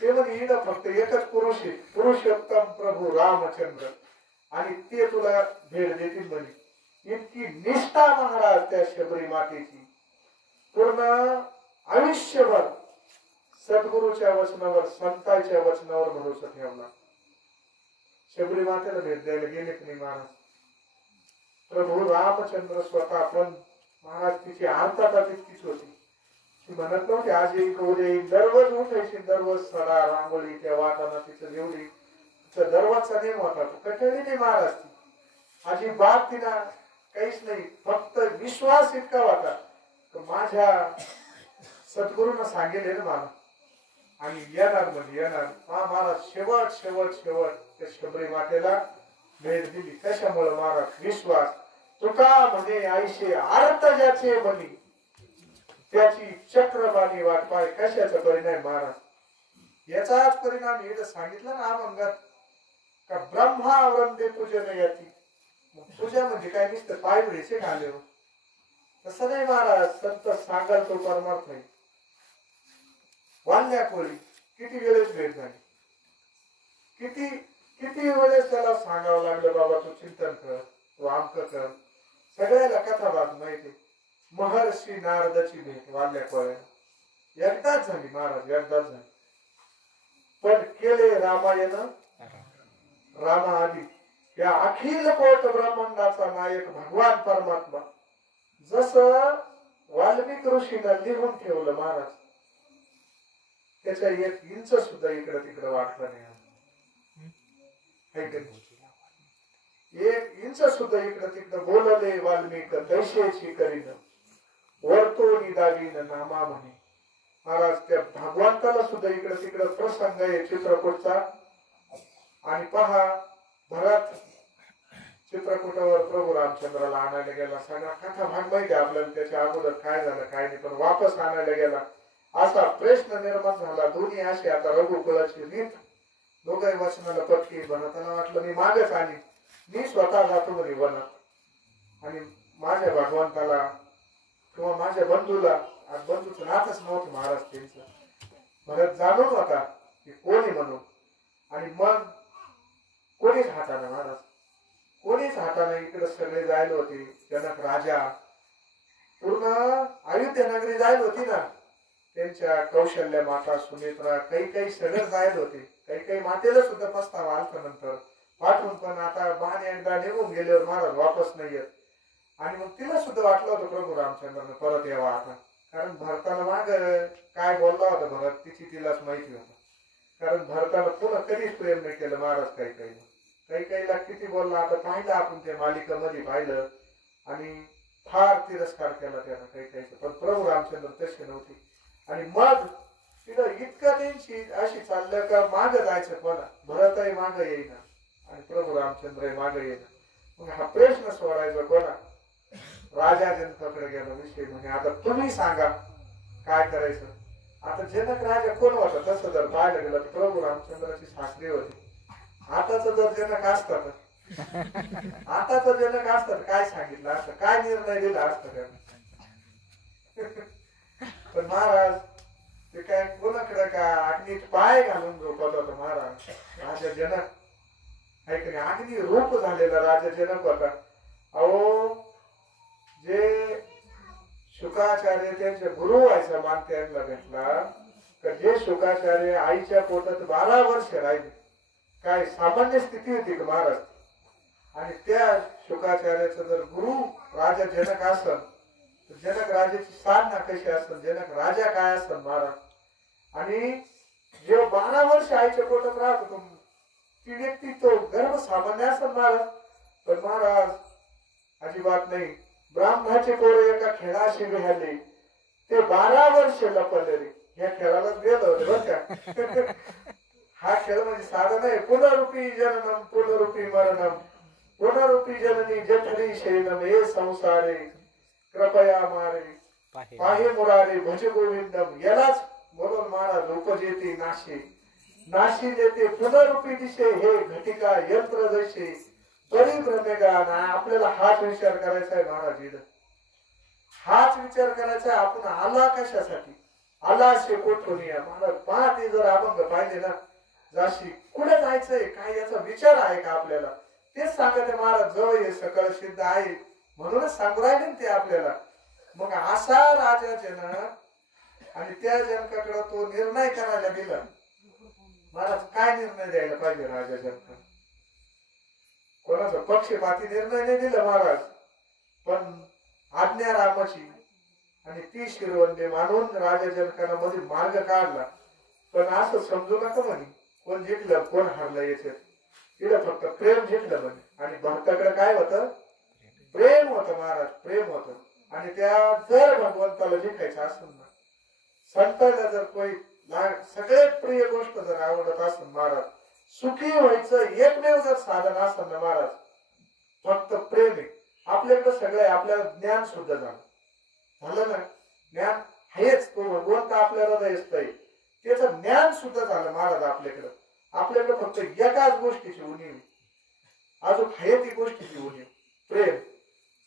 ते म्हणे इकडं फक्त एकच पुरुष आहे, पुरुषोत्तम प्रभू रामचंद्र, आणि ते तुला भेट देतील म्हणे. इतकी निष्ठा महाराज त्या शबरी मातेची. पूर्ण आयुष्यभर सद्गुरूच्या वचनावर, संतांच्या वचनावर भरोसा ठेवला. शबरी मातेला भेट द्यायला गेले की नाही महाराज? प्रभू रामचंद्र स्वतः पण महाराज तिची आर्तता तितकीच होती. ती म्हणत नव्हती आज येईल उद्या येईल. दररोज उठायची, दररोज सडा रांगोळी त्या वाटाना तिचं एवढी तिचा दरवाजचा नेम होता. कठीण नाही महाराज ती अजिबात तिला काहीच नाही. फक्त विश्वास इतका होता माझ्या सद्गुरूंना सांगेल ना मला आणि येणार म्हणजे येणार. हा महाराज शेवट शेवट शेवट त्या शबरी मातेला भेट दिली. कशामुळे महाराज? विश्वास. तुका म्हणे आईशे अर्थ ज्याचे म्हणी त्याची चक्रबाणी वाट पाय. कशाचा परिणाम महाराज? याचाच परिणाम इथं सांगितलं ना अभंगात का ब्रह्मा वंदे पूजन याची. पूजा म्हणजे काय नुसतं पाय धुवायचे घाले हो, तसं नाही महाराज. संत सांगाल तो परमार्थ नाही. वाल्या कोळी किती वेळेस भेट झाली, किती किती वेळेस त्याला सांगावं लागलं बाबा तू चिंतन कर, तू आमक कर. सगळ्याला कथा बात माहिती. महर्षी नारदाची भेट वाल्या कोळ्या एकदाच झाली महाराज, एकदाच झाली. पण केले रामायण रामा आधी या अखिल कोट ब्रह्मांडाचा नायक भगवान परमात्मा. जसं वाल्मिक ऋषीनं लिहून ठेवलं महाराज, त्याच्या एक इंच सुद्धा इकडं तिकडं वाटलं नाही. एक इंच सुद्धा इकडं तिकडं बोलले वाल्मिक दैशेची करीन वरतो निदावीन नामा म्हणे. महाराज त्या भगवंताला सुद्धा इकडं तिकडं प्रसंग आहे चित्रकूटचा. आणि पहा भरत चित्रकूटावर प्रभू रामचंद्राला आणायला गेला. सगळा कथा भाग माहिती आपल्याला, त्याच्या अगोदर काय झालं काय नाही, पण वापस आणायला गेला. असा प्रश्न निर्माण झाला. दोन्ही असे आता रघुकुलाची रीत, दोघंही वचनाला पटकी. भरताला वाटलं मी मागच आली, मी स्वतः जातो म्हणे वनात, आणि माझ्या भगवंताला किंवा माझ्या बंधूला, आज बंधूचं नातच नव्हतं महाराज त्यांचं, भरत जाणून होता की कोणी म्हणून. आणि मग कोणीच हाताना महाराज, कोणीच हाताने इकडे सगळे जायला होते. जनक राजा पूर्ण अयोध्या नगरी जायला होती ना, त्यांच्या कौशल्य माता सुमित्रा काही सगळं जायला होते. काही मातेला सुद्धा पस्तावा आलता नंतर पाठवून, पण आता बाण एकदा निघून गेल्यावर महाराज वापस नाही येत. आणि मग तिला सुद्धा वाटलं होतं प्रभू रामचंद्रानं परत यावा आता, कारण भरताला माग काय बोलला होता भरत तिची तिलाच माहिती होतं. कारण भरताला पुन्हा कधीच प्रेम नाही केलं महाराज. काहीला किती बोलला आता पाहिलं आपण, त्या मालिकेमध्ये पाहिलं, आणि फार तिरस्कार केला त्यानं काही. पण प्रभू रामचंद्र तसे नव्हते. आणि मग तिला इतकं त्यांची अशी चाललं का माग जायचं कोणा, भरतही माग येईना आणि प्रभू रामचंद्रही माग येईना. मग हा प्रश्न सोडायचा कोणा, राजा जनकाकडे गेला विषय, म्हणजे आता तुम्ही सांगा काय करायचं. आता जनक राजा कोण होता तसं जर पाहायला गेलं तर प्रभू रामचंद्राची सासरी होती. आताच जर जनक असतात, आताच जनक असतात काय सांगितलं असतं, काय निर्णय दिला असता त्यानं. पण महाराज ते काय कोणाकडे काय अग्नीत पाय घालून झोपत होता महाराज. राजा जनक ऐकणे अग्नी रूप झालेला राजा जनक होता. अहो जे शुकाचार्य त्यांचे गुरु व्हायचा मान त्यांना भेटला, तर जे शुकाचार्य आईच्या पोटात 12 वर्ष राहिले, काय सामान्य स्थिती होती का महाराज. आणि त्या शुकाचार्याचा जर गुरु राजा जनक असल तर जनक राजाची साधना कशी असेल, जनक राजा काय असेल महाराज. आणि जेव्हा 12 वर्ष आईच्या पोटात राहत होतो ती व्यक्ती, तो गर्भ सामान्य असेल महाराज. पण महाराज अजिबात नाही. ब्राह्मणाचे पोरं एका खेळाशी राहिले, ते 12 वर्ष लपले रे. ह्या खेळालाच गेलं होते बर का. हा खेळ म्हणजे साधा नाही. पुनरूपी जननम पुनरूपी मरणम पुनरूपी जननी जठरी शैलम हे संसारे कृपया मारे पाहे मुरारे भज गोविंदम. यालाच बोलून महाराज उपजेते नाशे नाशी देते पुनरूपी दिशे हे घटिका यंत्र जैसे परिभ्रमेगा. आपल्याला हाच विचार करायचा आहे महाराज, हाच विचार करायचा आहे. आपण आला कशासाठी, आला असे कोठून या महाराज. पहाटे जर अभंग पाहिले ना, जाशी कुठे जायचंय काय याचा विचार आहे का आपल्याला, तेच सांगते महाराज. जवळ हे सकळ सिद्ध आहे म्हणूनच सांगू राहिले ते आपल्याला. मग असा राजा जनक, आणि त्या जनकाकडे तो निर्णय करायला दिला महाराज. काय निर्णय द्यायला पाहिजे राजा जनक, कोणाचा पक्षपाती निर्णय नाही दिला महाराज, पण आज्ञा रामाची. आणि ती शिरवंदे मानून राजा जनकाला मध्ये मार्ग काढला. पण असं समजू नका म्हणे कोण जिंकलं कोण हारलं याच्यात, तिला फक्त प्रेम जिंकलं म्हणे. आणि भक्ताकडे काय होतं, प्रेम होतं महाराज, प्रेम होतं. आणि त्या जर भगवंताला जिंकायचं असेल ना, संताला जर कोणी सगळ्यात प्रिय गोष्ट जर आवडत असेल महाराज, सुखी व्हायचं एकमेव जर साधन असेल ना महाराज, फक्त प्रेम आहे. आपल्याकडे सगळं आपल्याला ज्ञान सुद्धा झालं ना, ज्ञान हेच तो भगवंत आपल्या हृदयस्थ आहे, त्याचं ज्ञान सुद्धा झालं महाराज आपल्याकडं. आपल्याकडे फक्त एकाच गोष्टीची उणीव, अजून आहे ती गोष्टीची उणीव, प्रेम.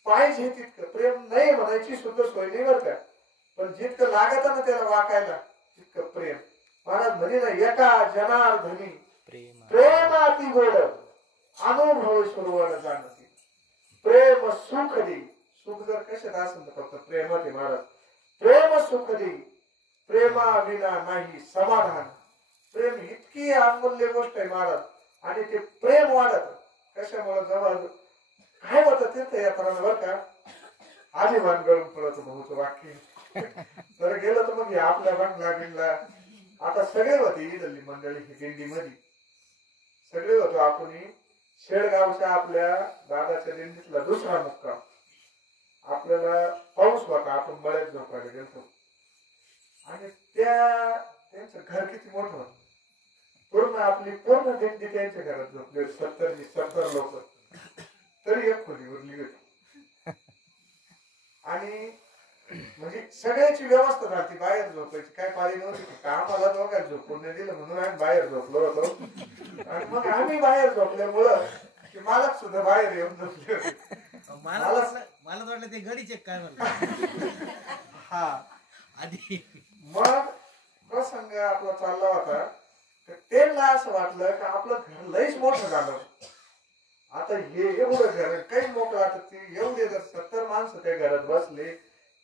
पाहिजे तितकं प्रेम नाही म्हणायची सुद्धा सोय नाही बरं का, पण जितकं लागत ना त्याला वाकायला तितकं प्रेम. महाराज म्हणे ना, एका जनार्दनी प्रेमाती गोड अनुभव सुरवण जाणती. प्रेम सुख दे, सुख जर कशात असेल तर फक्त प्रेमात आहे महाराज. प्रेम सुख दे, प्रेमा विना नाही समाधान. प्रेम इतकी अमूल्य गोष्ट आहे महाराज. आणि ते प्रेम वाढत कशामुळे, जवळ काय होतं तीर्थयात्राला बरं का, आधी भानगडून पडत भाऊचं वाक्य. जर गेलं तर मग आपल्या बंगला गिंगला, आता सगळे होते इडली मंडळी ही दिंडी मध्ये सगळे होतो. आपण शेडगावच्या आपल्या दादाच्या दिंडीतला दुसरा मुक्काम. आपल्याला पाऊस होता, आपण बळ्यात झोपायला गेलो. आणि त्यांचं घर किती मोठं होतं, पूर्ण आपली पूर्ण दिंडी त्यांच्या घरात झोपले. 70 लोक. तरी एक खोली उरली होती. आणि म्हणजे सगळ्याची व्यवस्था झाली बाहेर झोपायची, काय पाळी नव्हती. आम्हाला दोघांना झोपून नाही दिलं म्हणून आम्ही बाहेर झोपलो होतो. आणि मग आम्ही बाहेर झोपल्यामुळं ते मालक सुद्धा बाहेर येऊन झोपले होते. मला वाटलं ते गडी चेक काय म्हणलं. हा आधी मग प्रसंग आपला चालला होता. त्यांना असं वाटलं की आपलं घर लईच मोठं झालं. आता हे एवढं घर काही मोकळं, आता ते एवढे जर 70 माणसं त्या घरात बसले,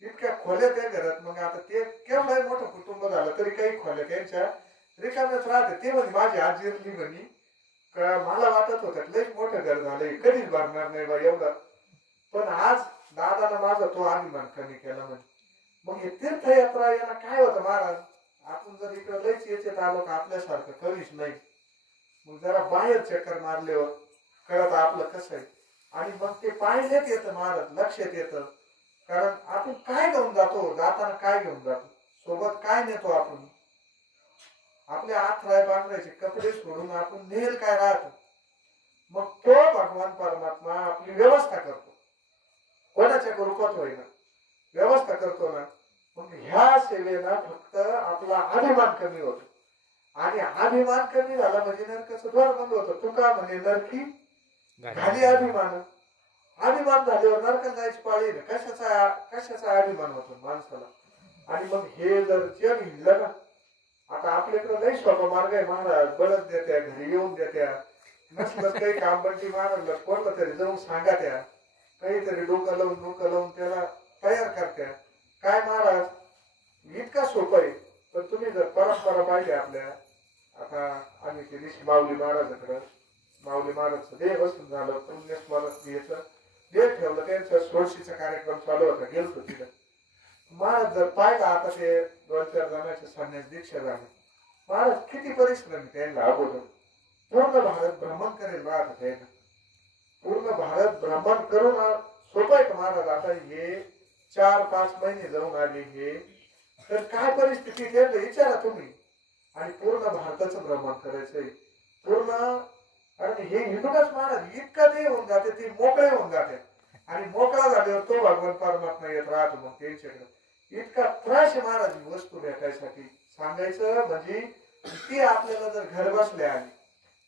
इतक्या खोल्या त्या घरात, मग आता ते केवढं मोठं कुटुंब झालं तरी काही खोल्या त्यांच्या रिकाम्याच राहते. ते म्हणजे माझी आजी म्हणे मला वाटत होतं लईच मोठं घर झालंय, कधीच भरणार नाही बा एवढं. पण आज दादाला माझा तो अभिमान कमी केला. म्हणजे मग हे तीर्थयात्रा यांना काय होतं महाराज, आपण जर इकडे लईच याच्यात आलो का आपल्यासारखं कधीच नाही. मग जरा बाहेर चक्कर मारल्यावर कळत आपलं कसं आहे. आणि मग ते पाहिल्यात येतं महाराज, लक्षात येतं. कारण आपण काय घेऊन जातो, जाताना काय घेऊन जातो, सोबत काय नेतो आपण. आपले आथराय पांघरायचे कपडे सोडून आपण नेल काय राहतो. मग तो भगवान परमात्मा आपली व्यवस्था करतो, कोणाच्या रूपात होईना व्यवस्था करतो ना. मग ह्या सेवेला फक्त आपला अभिमान कमी होतो. आणि अभिमान कमी झाला म्हणजे नरकाचं द्वार बंद होतं. तुका म्हणे नरकी घाली अभिमान. अभिमान झाल्यावर नरकात जायची पाळी ना. कशाचा अभिमान होतो माणसाला. आणि मग हे जर जग हिंडलं ना, आता आपल्याकडे लई सोपा मार्ग आहे महाराज. बळद देत्या, घरी येऊन देत्या, नसलं काही काम बंटी महाराजला कोणलं तरी जाऊन सांगा त्या, काहीतरी डोकं लावून त्याला तयार करत्या. काय महाराज इतका सोपं आहे. पण तुम्ही जर परंपरा पाहिजे आपल्या, आता आम्ही ते दिवशी माऊली महाराजाकडं, माऊली महाराजचं देह बसून झालं, पुण्यस्मरण घ्यायचं देह ठेवलं, त्यांचा सोडशीचा कार्यक्रम चालू होता, गेलतो तिथं. महाराज जर पाहिलं, आता ते 2-4 जणांचे संन्यास दीक्षा झाले. महाराज किती परिश्रम त्यांना अगोदर पूर्ण भारत भ्रमण करेल राहत त्यांना. पूर्ण भारत भ्रमण करून सोपं आहे का महाराज. आता हे 4-5 महिने जाऊन आले हे, तर काय परिस्थिती त्यांना विचारा तुम्ही. आणि पूर्ण भारताचं भ्रमण करायचंय पूर्ण. आणि हे हिंदूच महाराज इतका ते होऊन जाते, ते मोकळे होऊन जाते. आणि मोकळा झाल्यावर तो भगवान परमात्मा येत राहतो. मग त्यांच्याकडे इतका त्रास आहे महाराज वस्तू भेटायसाठी. सांगायचं म्हणजे ती आपल्याला जर घर बसल्या आली,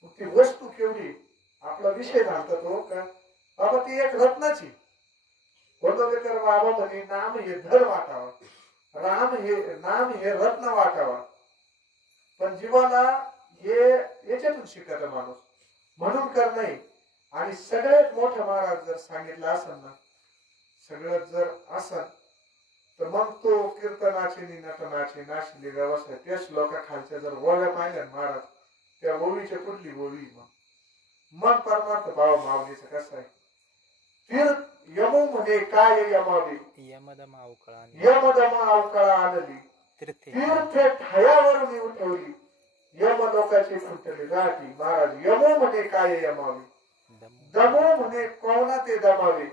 मग ती वस्तू केवढी. आपला विषय झालता तो का बाबा ती एक रत्नाची. वंदोबेकर बाबा म्हणे नाम हे धर वाटावा, नाम हे रत्न वाटावा. पण जीवाला हे याच्यातून शिकत माणूस म्हणून कर नाही. आणि सगळ्यात मोठं महाराज जर सांगितलं असेल ना, सगळं जर असेल तर मग तो कीर्तनाचे नटनाचे नाशिले व्यवसाय त्या श्लोका खालच्या जर ओव्या पाहिल्या महाराज, त्या ओवीच्या कुठली ओवी मग परमार्थ भाव माऊलीचं कसं आहे. तीर्थ यमू म्हणे काय यमावी, यमदमा अवकाळा आणली, तीर्थ ठायावरून उठवली, यम लोकाची फुटली राहती. महाराज यमू म्हणे काय यमावी, दमो म्हणे कोणा ते दमावे,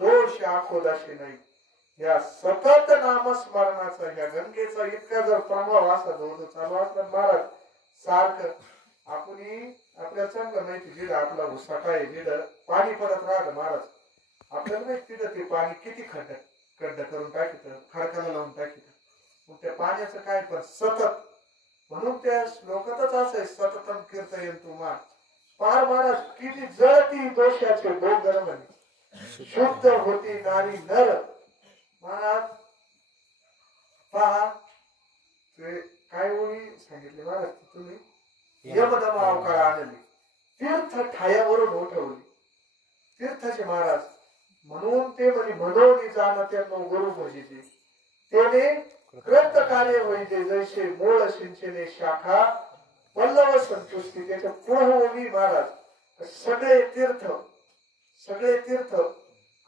दोष आखोदाशी नाही. या सतत नामस्मरणाचा, या गंगेचा इतका जर प्रभाव असा जो चालू असला महाराज सारखं. आपण आपल्याला चांगलं माहिती जिथं आपला उसाटा आहे, जिथं पाणी पडत राहतं महाराज, आपल्याला माहिती तिथं ते पाणी किती खड्ड करून टाकीत, खडकाला लावून टाकीत. मग त्या पाण्याचं काय पण सतत, म्हणून त्या श्लोकातच असं आहे सततम कीर्तयन तुम्हा. पार महाराज किती जळती दोषाचे डोंगर म्हणे, शुद्ध होती नारी नर. महाराज पहा ते काय ओळी सांगितली महाराज तुम्ही. यमदमा अवकाळा आणली, तीर्थ ठायावरून उठवली. तीर्थाचे महाराज म्हणून ते म्हणे म्हणून जाणते गुरु भजीचे, त्याने कृत कार्य होईजे जैसे मूळ सिंचने शाखा पल्लव संतुष्टी. त्याच्या पुढे ओवी महाराज सगळे तीर्थ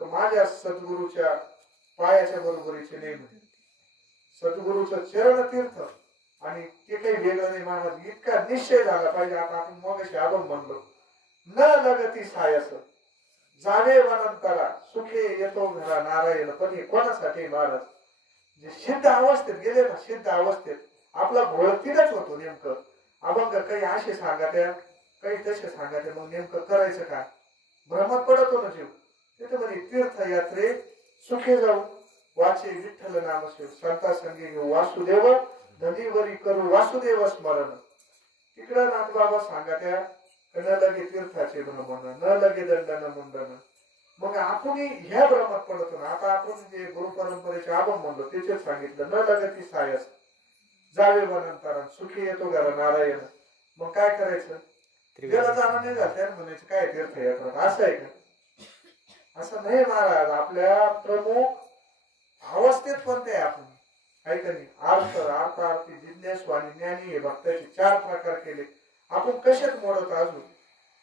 माझ्या सद्गुरूच्या पायाच्या बरोबरीचे नेम, सद्गुरूचं चरण तीर्थ. आणि ते काही वेगळं नाही महाराज. इतका निश्चय झाला पाहिजे. आता आपण मगाशी आगम म्हणलो न लगती सायस जावे वनंतरा सुखे येतो घरा नारायण. पण हे कोणासाठी महाराज, जे सिद्ध अवस्थेत गेले ना, सिद्ध अवस्थेत आपला घोळ तिथंच होतो. नेमकं अभंग काही असे सांगा त्या, काही तसे सांगा त्या, मग नेमकं करायचं काय. भ्रमात पडतो ना जीव. तिथे म्हणे तीर्थयात्रे सुखे जाऊ वाचे विठ्ठल नामस्मरण संता संगी घेऊ वासुदेव धनीवरी करू वासुदेव स्मरण. तिकडं नाथबाबा सांगा त्या न लगे तीर्थाचे भ्रमण न लगे दंडन मुंडन. मग आपण ह्या भ्रमात पडतो ना. आता आपण जे गुरु परंपरेचे आगम म्हणलो त्याचे सांगितलं न लगती सायस जावे वनंतरण सुखी येतो घरा नारायण. मग काय करायचं ज्याला जाणं नाही झालं त्याने म्हणायचं काय तीर्थयात्रा असं आहे का. असं नाही महाराज. आपल्या प्रमुख अवस्थेत कोणते आहे आपण काही नाही. अर्थ अर्थार्थी जिज्ञासू आणि ज्ञानी हे भक्ताचे 4 प्रकार केले. आपण कशात मोडत अजून.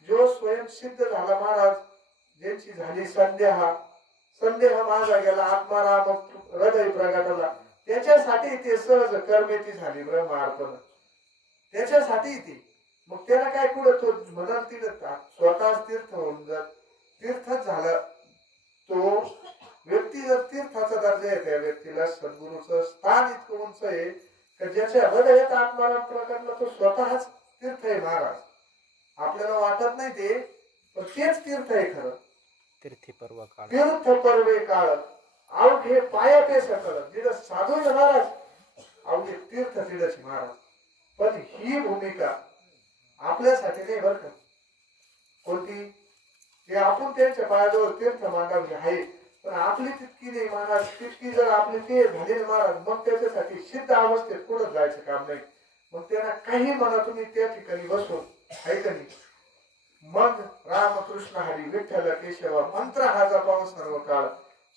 जो स्वयंसिद्ध झाला महाराज ज्यांची झाली संदेह माझा गेला आत्माराम हृदय प्रगटला त्याच्यासाठी ते सहज कर्मेची झाली ब्रह्मार्पण त्याच्यासाठी ती. मग त्याला काय कुठं तो म्हणाल तिथं स्वतः तीर्थ होऊन जात तीर्थच झाला. तो व्यक्ती जर तीर्थाचा दर्जा आहे त्या व्यक्तीला सद्गुरूचं स्थान इतकं उंच आहे की ज्याच्या हृदयात आत्माराम प्रकटला तो स्वतःच तीर्थ आहे महाराज. आपल्याला वाटत नाही ते पण तेच तीर्थ आहे खरं. तीर्थ पर्वे काळ अवघे पायाते सकळ जिथं साधू महाराज अवघे तीर्थ तिडच महाराज. पण ही भूमिका आपल्यासाठी नाही बरं का. कोणती ते आपण त्यांच्या पायाजवळ तीर्थ मागावी आहे पण आपली तितकी नाही महाराज. तितकी जर आपली ते झाली ना महाराज मग त्याच्यासाठी सिद्ध अवस्थेत पुढे जायचं काम नाही. मग त्यांना काही म्हणा तुम्ही त्या ठिकाणी बसून आहे का नाही. मग रामकृष्ण हरी विठ्ठल केशव मंत्र हा जपावा सर्व काळ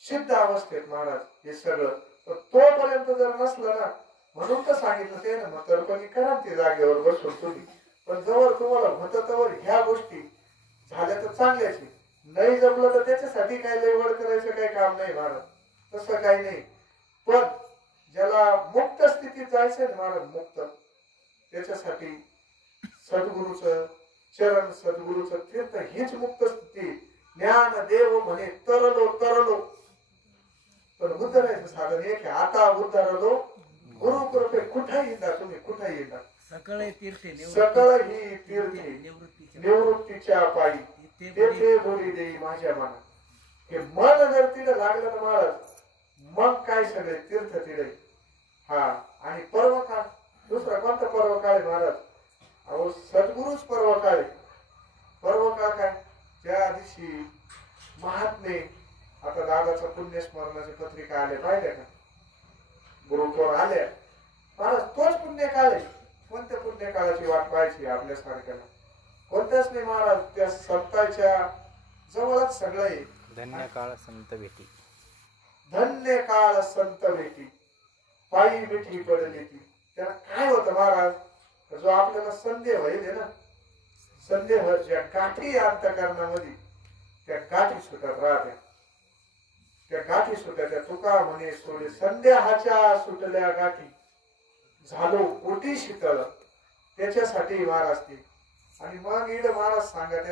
सिद्ध अवस्थेत महाराज हे सगळं. तोपर्यंत जर नसलं ना म्हणून तर सांगितलं ते ना मग तर्पणी करा ते जागेवर बसून तुम्ही. पण जवळ तुम्हाला होतं ह्या गोष्टी झाल्या तर चांगल्याच. नाही जमलं तर त्याच्यासाठी काय लयवड करायचं काही काम नाही महाराज. तसं काही नाही. पण ज्याला मुक्त स्थितीत जायचंय ना महाराज मुक्त त्याच्यासाठी सद्गुरूचं चरण सद्गुरूचं तीर्थ हीच मुक्त स्थिती. ज्ञान देव म्हणे तरलो तरलो पण उद्धरायचं साधन एक आता उद्धरलो गुरु कृपे कुठेही येणार तुम्ही कुठेही येणार. सकळ ही तीर्थे निवृत्तीच्या पायी तेथे बोली देई माझ्या मना. हे मन जर तिला लागलं ना महाराज मग काय सगळे तीर्थ तिडे. हा आणि पर्व काळ दुसरा कोणता पर्व काळ महाराज. अहो सद्गुरूच पर्व काळ. पर्व काळ काय ज्या दिवशी महात्मे आता दादाचा पुण्यस्मरणाची पत्रिका आल्या पाहिजे का गुरुत्वर आल्या महाराज तोच पुण्यकाळ आहे. कोणत्या पुण्यकाळाची वाट पाहायची आपल्या सारख्याला कोणत्याच नाही महाराज. त्या संतांच्या जवळच सगळं आहे. धन्य काळ संत भेटी धन्य काळ संत भेटी पायी मिठी पडली ती. त्याला काय होतं महाराज जो आपल्याला संदेह होईल ना संदेह ज्या गाठी अंतकरणामध्ये त्या गाठी सुटत राहत्या. त्या गाठी सुटल्या त्या तुका म्हणे सोडे संदेहाच्या सुटल्या गाठी झालो कोटी शीतळ त्याच्यासाठी महाराज ती. आणि मग इड महाराज सांगत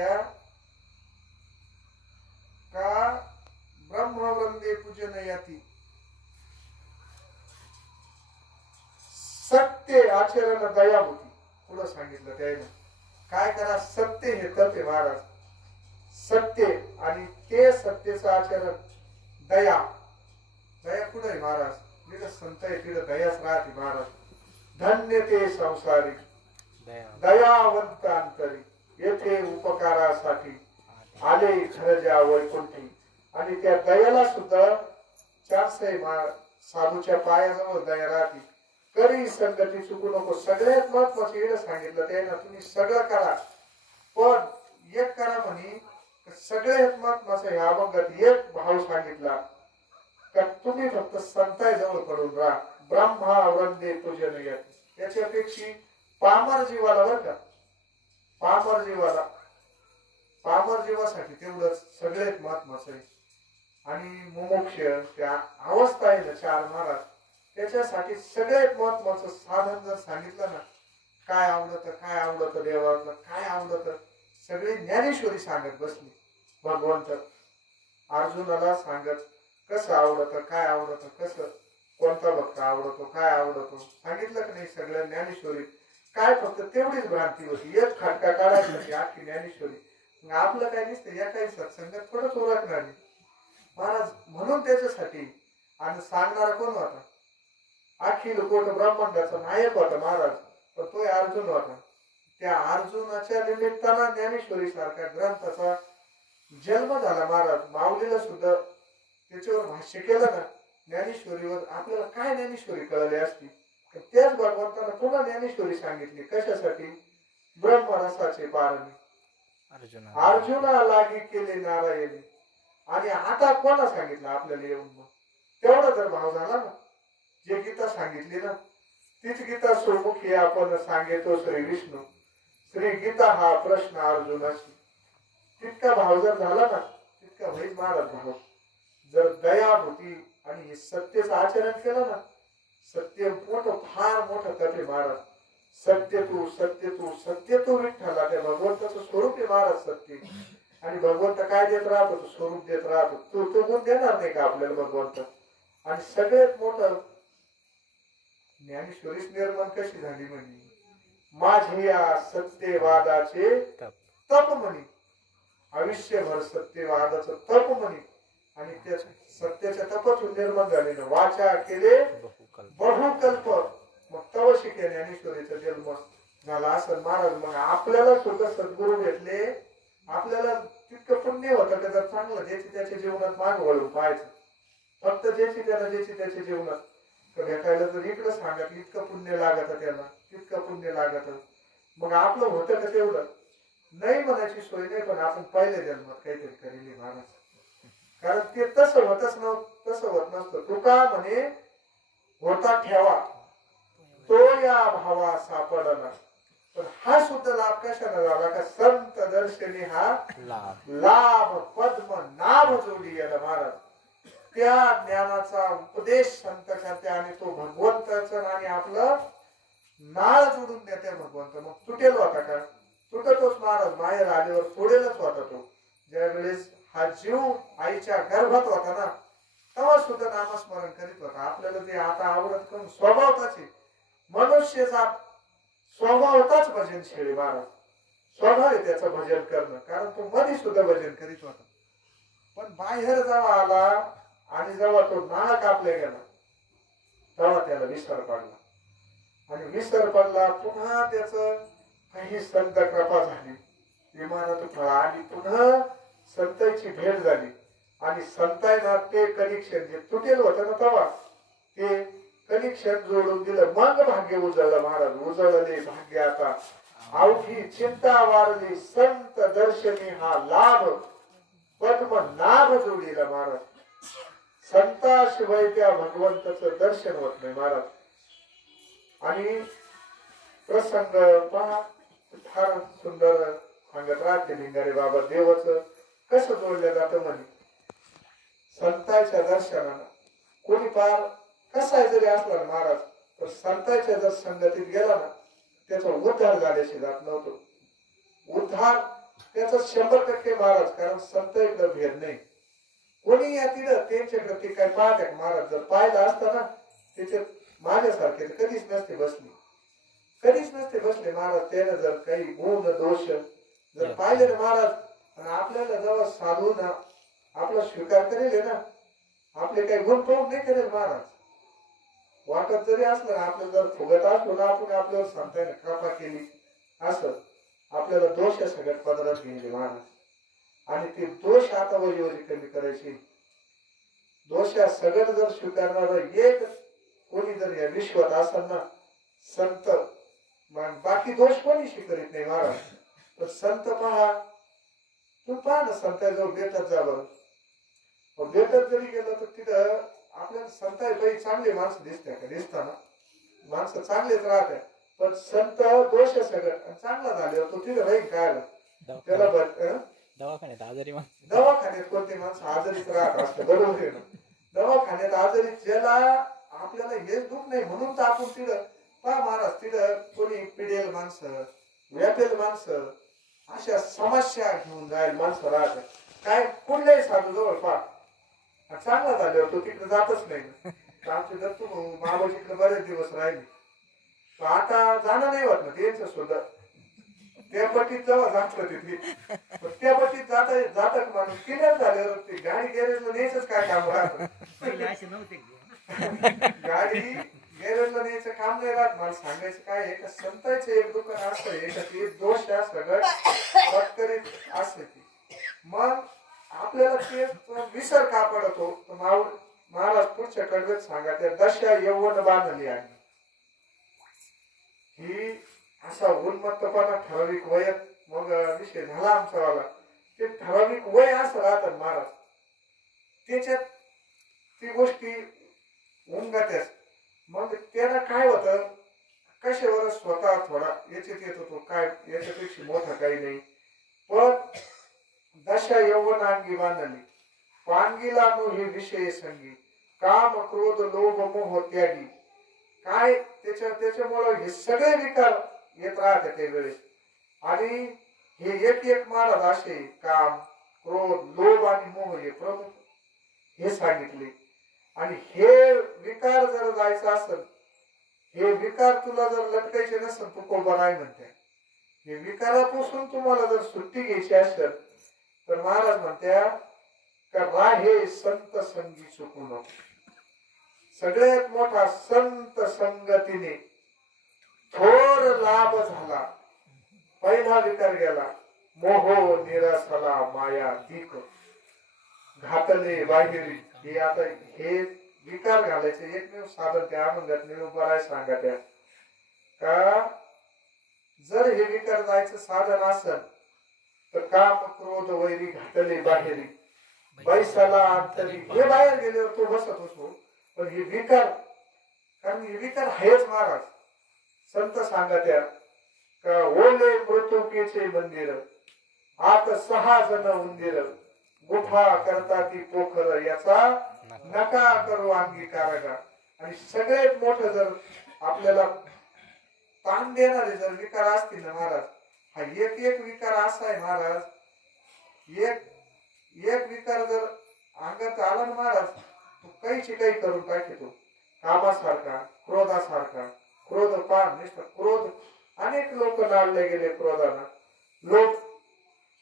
का ब्रह्मवंदे पूजन याती सत्य आचरण दया होती. पुढं सांगितलं त्याने काय करा सत्य हे तत्व महाराज. सत्य आणि ते सत्याचं आचरण दया दया कुठं आहे महाराज. जिथं संत आहे तिथं दयाच राहते महाराज. धन्य ते संसारी दयावंत अंतरी येथे उपकारासाठी आले खरज्या वैकुंठी. आणि त्या दयाला सुद्धा 400 साधूच्या पायाजवळ दया राहते. करी संगती चुकू नको. सगळ्यात महत्वाचं एवढं सांगितलं त्यानं तुम्ही सगळं करा पण एक करा म्हणे. सगळ्यात महत्वाचं ह्या अभंगात एक भाव सांगितला का तुम्ही फक्त संतांजवळ पडून राहा. ब्रह्मा वंदे पूजन याती. याच्यापेक्षा पामर जीवाला बर का पामर जीवासाठी तेवढंच सगळ्यात महत्वाचं आहे. आणि मुमुक्ष त्या अवस्था आहे ना 4 महाराज त्याच्यासाठी सगळ्यात महत्वाचं साधन जर सांगितलं ना काय आवडतं देवाला काय आवडतं सगळे ज्ञानेश्वरी सांगत बसली. भगवंत अर्जुनाला सांगत कसं आवडतं काय आवडतं कसं कोणता भक्त आवडतो काय आवडतो सांगितलं की नाही सगळं ज्ञानेश्वरी. काय फक्त तेवढीच भ्रांती होती. एक खटका काढायसाठी आखी ज्ञानेश्वरी मग आपलं काय दिसतं या काही सत्संगात थोडंच ओळखणार आहे महाराज. म्हणून त्याच्यासाठी आणि सांगणारा कोण होता? अखिल कोट ब्रह्मांडाचा नायक होता महाराज, पण तो अर्जुन होता. त्या अर्जुनाच्या निमित्तानं ज्ञानेश्वरी सारख्या ग्रंथाचा जन्म झाला महाराज. माऊलीला सुद्धा त्याच्यावर भाष्य केलं ना ज्ञानेश्वरीवर, आपल्याला काय ज्ञानेश्वरी कळली असती. त्याच भगवंतानं पुन्हा ज्ञानेश्वरी सांगितली. कशासाठी? ब्रह्मरसाचे पारणे अर्जुना लागी केले नारायणी. आणि आता कोणा सांगितलं आपल्याला येऊन? मग तेवढा जर भाव झाला ना, जे गीता सांगितली ना तीच गीता सुमुखी आपण सांगतो श्री विष्णू. श्री गीता हा प्रश्न अर्जुनाशी. तितका भाव जर झाला ना तितका होईल महाराज भाव. जर दया होती आणि हे सत्याचं आचरण केलं ना, सत्य मोठं फार मोठं तत्व महाराज. सत्य तू सत्य तू सत्य तू विठ्ठला, त्या भगवंताचं स्वरूप आहे महाराज सत्य. आणि भगवंत काय देत राहतो? तो स्वरूप देत राहतो. तो गुण देणार नाही का आपल्याला भगवंत? आणि सगळ्यात मोठं ज्ञानेश्वरीच निर्माण कशी झाली म्हणजे माझे या सत्यवादाचे तप म्हणी. आयुष्यभर सत्यवादाचं तप म्हणी. आणि त्या सत्याच्या तपातून निर्माण झालेलं वाचा केले बहुकल्प. मग तव शिके ज्ञानेश्वरीचा जन्म झाला असं महाराज. मग आपल्याला सुद्धा सद्गुरू भेटले, आपल्याला तितकं पुण्य होतं का जर चांगलं ज्याची त्याच्या जीवनात माग वळून पाहायचं. फक्त ज्याची त्याच्या जीवनात भेटायला जर इकडं सांगत इतकं पुण्य लागत त्याला, तितकं पुण्य लागत. मग आपलं होतं का तेवढं? नाही म्हणायची सोय नाही, पण आपण पहिल्या जन्मात काहीतरी करेल महाराज. कारण ते तसं होतच नव्हतं, तसं होत नसतं. तुका म्हणे होता ठेवा तो या भावा सापडला. पण हा सुद्धा लाभ कशाला झाला? का संत दर्शनी हा लाभ पद्म नाभ जोडी याला महाराज. त्या ज्ञानाचा उपदेश संत करते आणि तो भगवंताचा आणि आपलं नाळ जोडून देते भगवंत. मग तुटेल होता का? तुटतोच महाराज. बाहेर आल्यावर तोडेलच होता तो. ज्या वेळेस हा जीव आईच्या गर्भात होता ना तेव्हा सुद्धा नामस्मरण करीत होता. आपल्याला ते आता आवडत करून स्वभावताची मनुष्याचा स्वभावताच भजन शेळी महाराज. स्वभाव आहे त्याचं भजन करणं, कारण तो मध्ये सुद्धा भजन करीत होता. पण बाहेर जेव्हा आला आणि जेव्हा तो नाळ कापला गेला तेव्हा त्याला विसर पडला. आणि विसर पडला पुन्हा त्याच काही संत कृपा झाली, विमानात फळा आणि पुन्हा संतांची भेट झाली. आणि संतांना ते कनेक्शन जे तुटेल होतं ना तेव्हा ते कनेक्शन जोडून दिलं. मग भाग्य उजळलं महाराज. उजळले भाग्य आता. अवघी चिंता वारली संत दर्शनी हा लाभ पद्म नाभ जोडीला महाराज. संताशिवाय त्या भगवंताचं दर्शन होत नाही महाराज. आणि प्रसंग पहा फार सुंदर सांगत राहते लिंगारे बाबा. देवाचं कसं जोडलं जातं म्हणे संतांच्या दर्शनानं. कोणी पार कसा जरी असला ना महाराज तर संतांच्या जर संगतीत गेला ना त्याचा उद्धार झाल्याशी जात नव्हतो. उद्धार त्याचा 100% महाराज. कारण संत इकडं भेद नाही. कोणी या तिथं त्यांच्याकडे ते काय पाहत महाराज. जर पाहिलं असता ना त्याच्यात माझ्यासारखे कधीच नसते बसले, कधीच नसते बसले महाराज. त्यानं जर काही गुण दोष जर पाहिले ना महाराज आणि आपल्याला जेव्हा साधू ना आपला स्वीकार करेल ना आपले काही गुण पाहून नाही करेल महाराज. वाटत जरी असलं ना आपल्याला जर फुगत असलो ना आपण आपल्यावर सांगताय ना कृपा केली असं आपल्याला दोष सगळ्यात पदरात घेतले महाराज. आणि ते दोष आता वैवजी कमी करायचे. दोषा सगळं जर स्वीकारणार एक कोणी जर या विश्वात असेल ना संत, बाकी दोष कोणी स्वीकारित नाही महाराज. तर संत पहा, तू पहा ना संताजवळ भेटत जा बरं. भेटत जरी गेलं तर तिथं आपल्याला संताई चांगले माणसं दिसते का? दिसताना माणसं चांगलेच राहते. पण संत दोष सगळं चांगला झाल्यावर तो तिथं राहील काय त्याला दवाखान्यात आजारी माणसं, दवाखान्यात कोणते माणसं आजारीच राहत असतं बरोबर आहे ना. दवाखान्यात आजारी ज्याला आपल्याला हेच दुःख नाही म्हणून तर आपण तिथं पहा महाराज तिथं कोणी पिडेल माणसं व्यापेल माणसं अशा समस्या घेऊन जाईल माणसं राहत. काय कुठल्याही साधू जवळ पहा चांगला झाल्यावर तो तिकडे जातच नाही. आमचे दत्तू बाबाजीकडे बरेच दिवस राहिले. आता जाणं नाही होत ना त्यांचं सुद्धा त्या पटीत जेव्हा जात तिथली त्या पट्टीत जातात माणूस किती झाल्यावर ते गाडी गॅरेजला न्यायचंच काय काम राहतं. पहिले असे नव्हते. गाडी गॅरेजला न्यायचं काम नाही राहत. मला सांगायचं काय एका संतांचं एक दुकान असतं याच्यात एक दोष आहे सगळं पटकरीत असते ती. मग आपल्याला ते विसर का पडतो. महाराज पुढच्या कडव्यात सांगा त्या दशा यौवन बांधली आहे ही असा उन्मत्तपणा ठराविक वयात. मग विषय झाला आमचा वाला ते ठराविक वय असं राहतात महाराज त्याच्यात ती गोष्टी उमगात्यास. मग त्याला काय होतं कशावर स्वतः थोडा याच्यात येत होतो काय याच्यापेक्षा मोठा काही नाही. पण दशा यौवन अंगी बांधली पांगीला नो हे विषय संगी काम क्रोध लोभ मोह त्यागी. काय त्याच्यामुळे हे सगळे विकार येत राहते त्या वेळेस. आणि हे एक एक महाराज असे काम क्रोध लोभ आणि मोह हे प्रमुख हे सांगितले. आणि हे विकार जर जायचं असेल हे विकार तुला जर लटकायचे नसेल तू कोबा नाही म्हणते. हे विकारापासून तुम्हाला जर सुट्टी घ्यायची असेल तर महाराज म्हणत्या का राहे संत संगी चुकू नको. सगळ्यात मोठा संत संगतीने थोर लाभ झाला. पहिला विकार गेला मोह निरासला माया दिक घातले बाहेरी. हे आता हे विकार घालायचे एकमेव साधन त्या अभंगात निरूपणाय सांगा त्या का जर हे विकार जायचं साधन असेल तर काम क्रोध वैरी घातले बाहेरी बैसाला अंतरी. हे बाहेर गेल्यावर तो बसत असतो. पण हे विकार कारण हे विकार आहेच महाराज. संत सांगा त्या का ओले मृत्युकेचे मंदिर आत 6 जण उंदीर गुफा करता ती पोखर याचा नका करू अंगीकार का. आणि सगळ्यात मोठं जर आपल्याला ताण देणारे जर विकार असतील ना महाराज हा एक एक विकार असा आहे महाराज. एक विकार जर अंगात आला ना महाराज तो काहीची काही करून टाकतो. कामासारखा क्रोधासारखा क्रोध पान नुसतं क्रोध अनेक लोक नाळले गेले क्रोधानं लोक.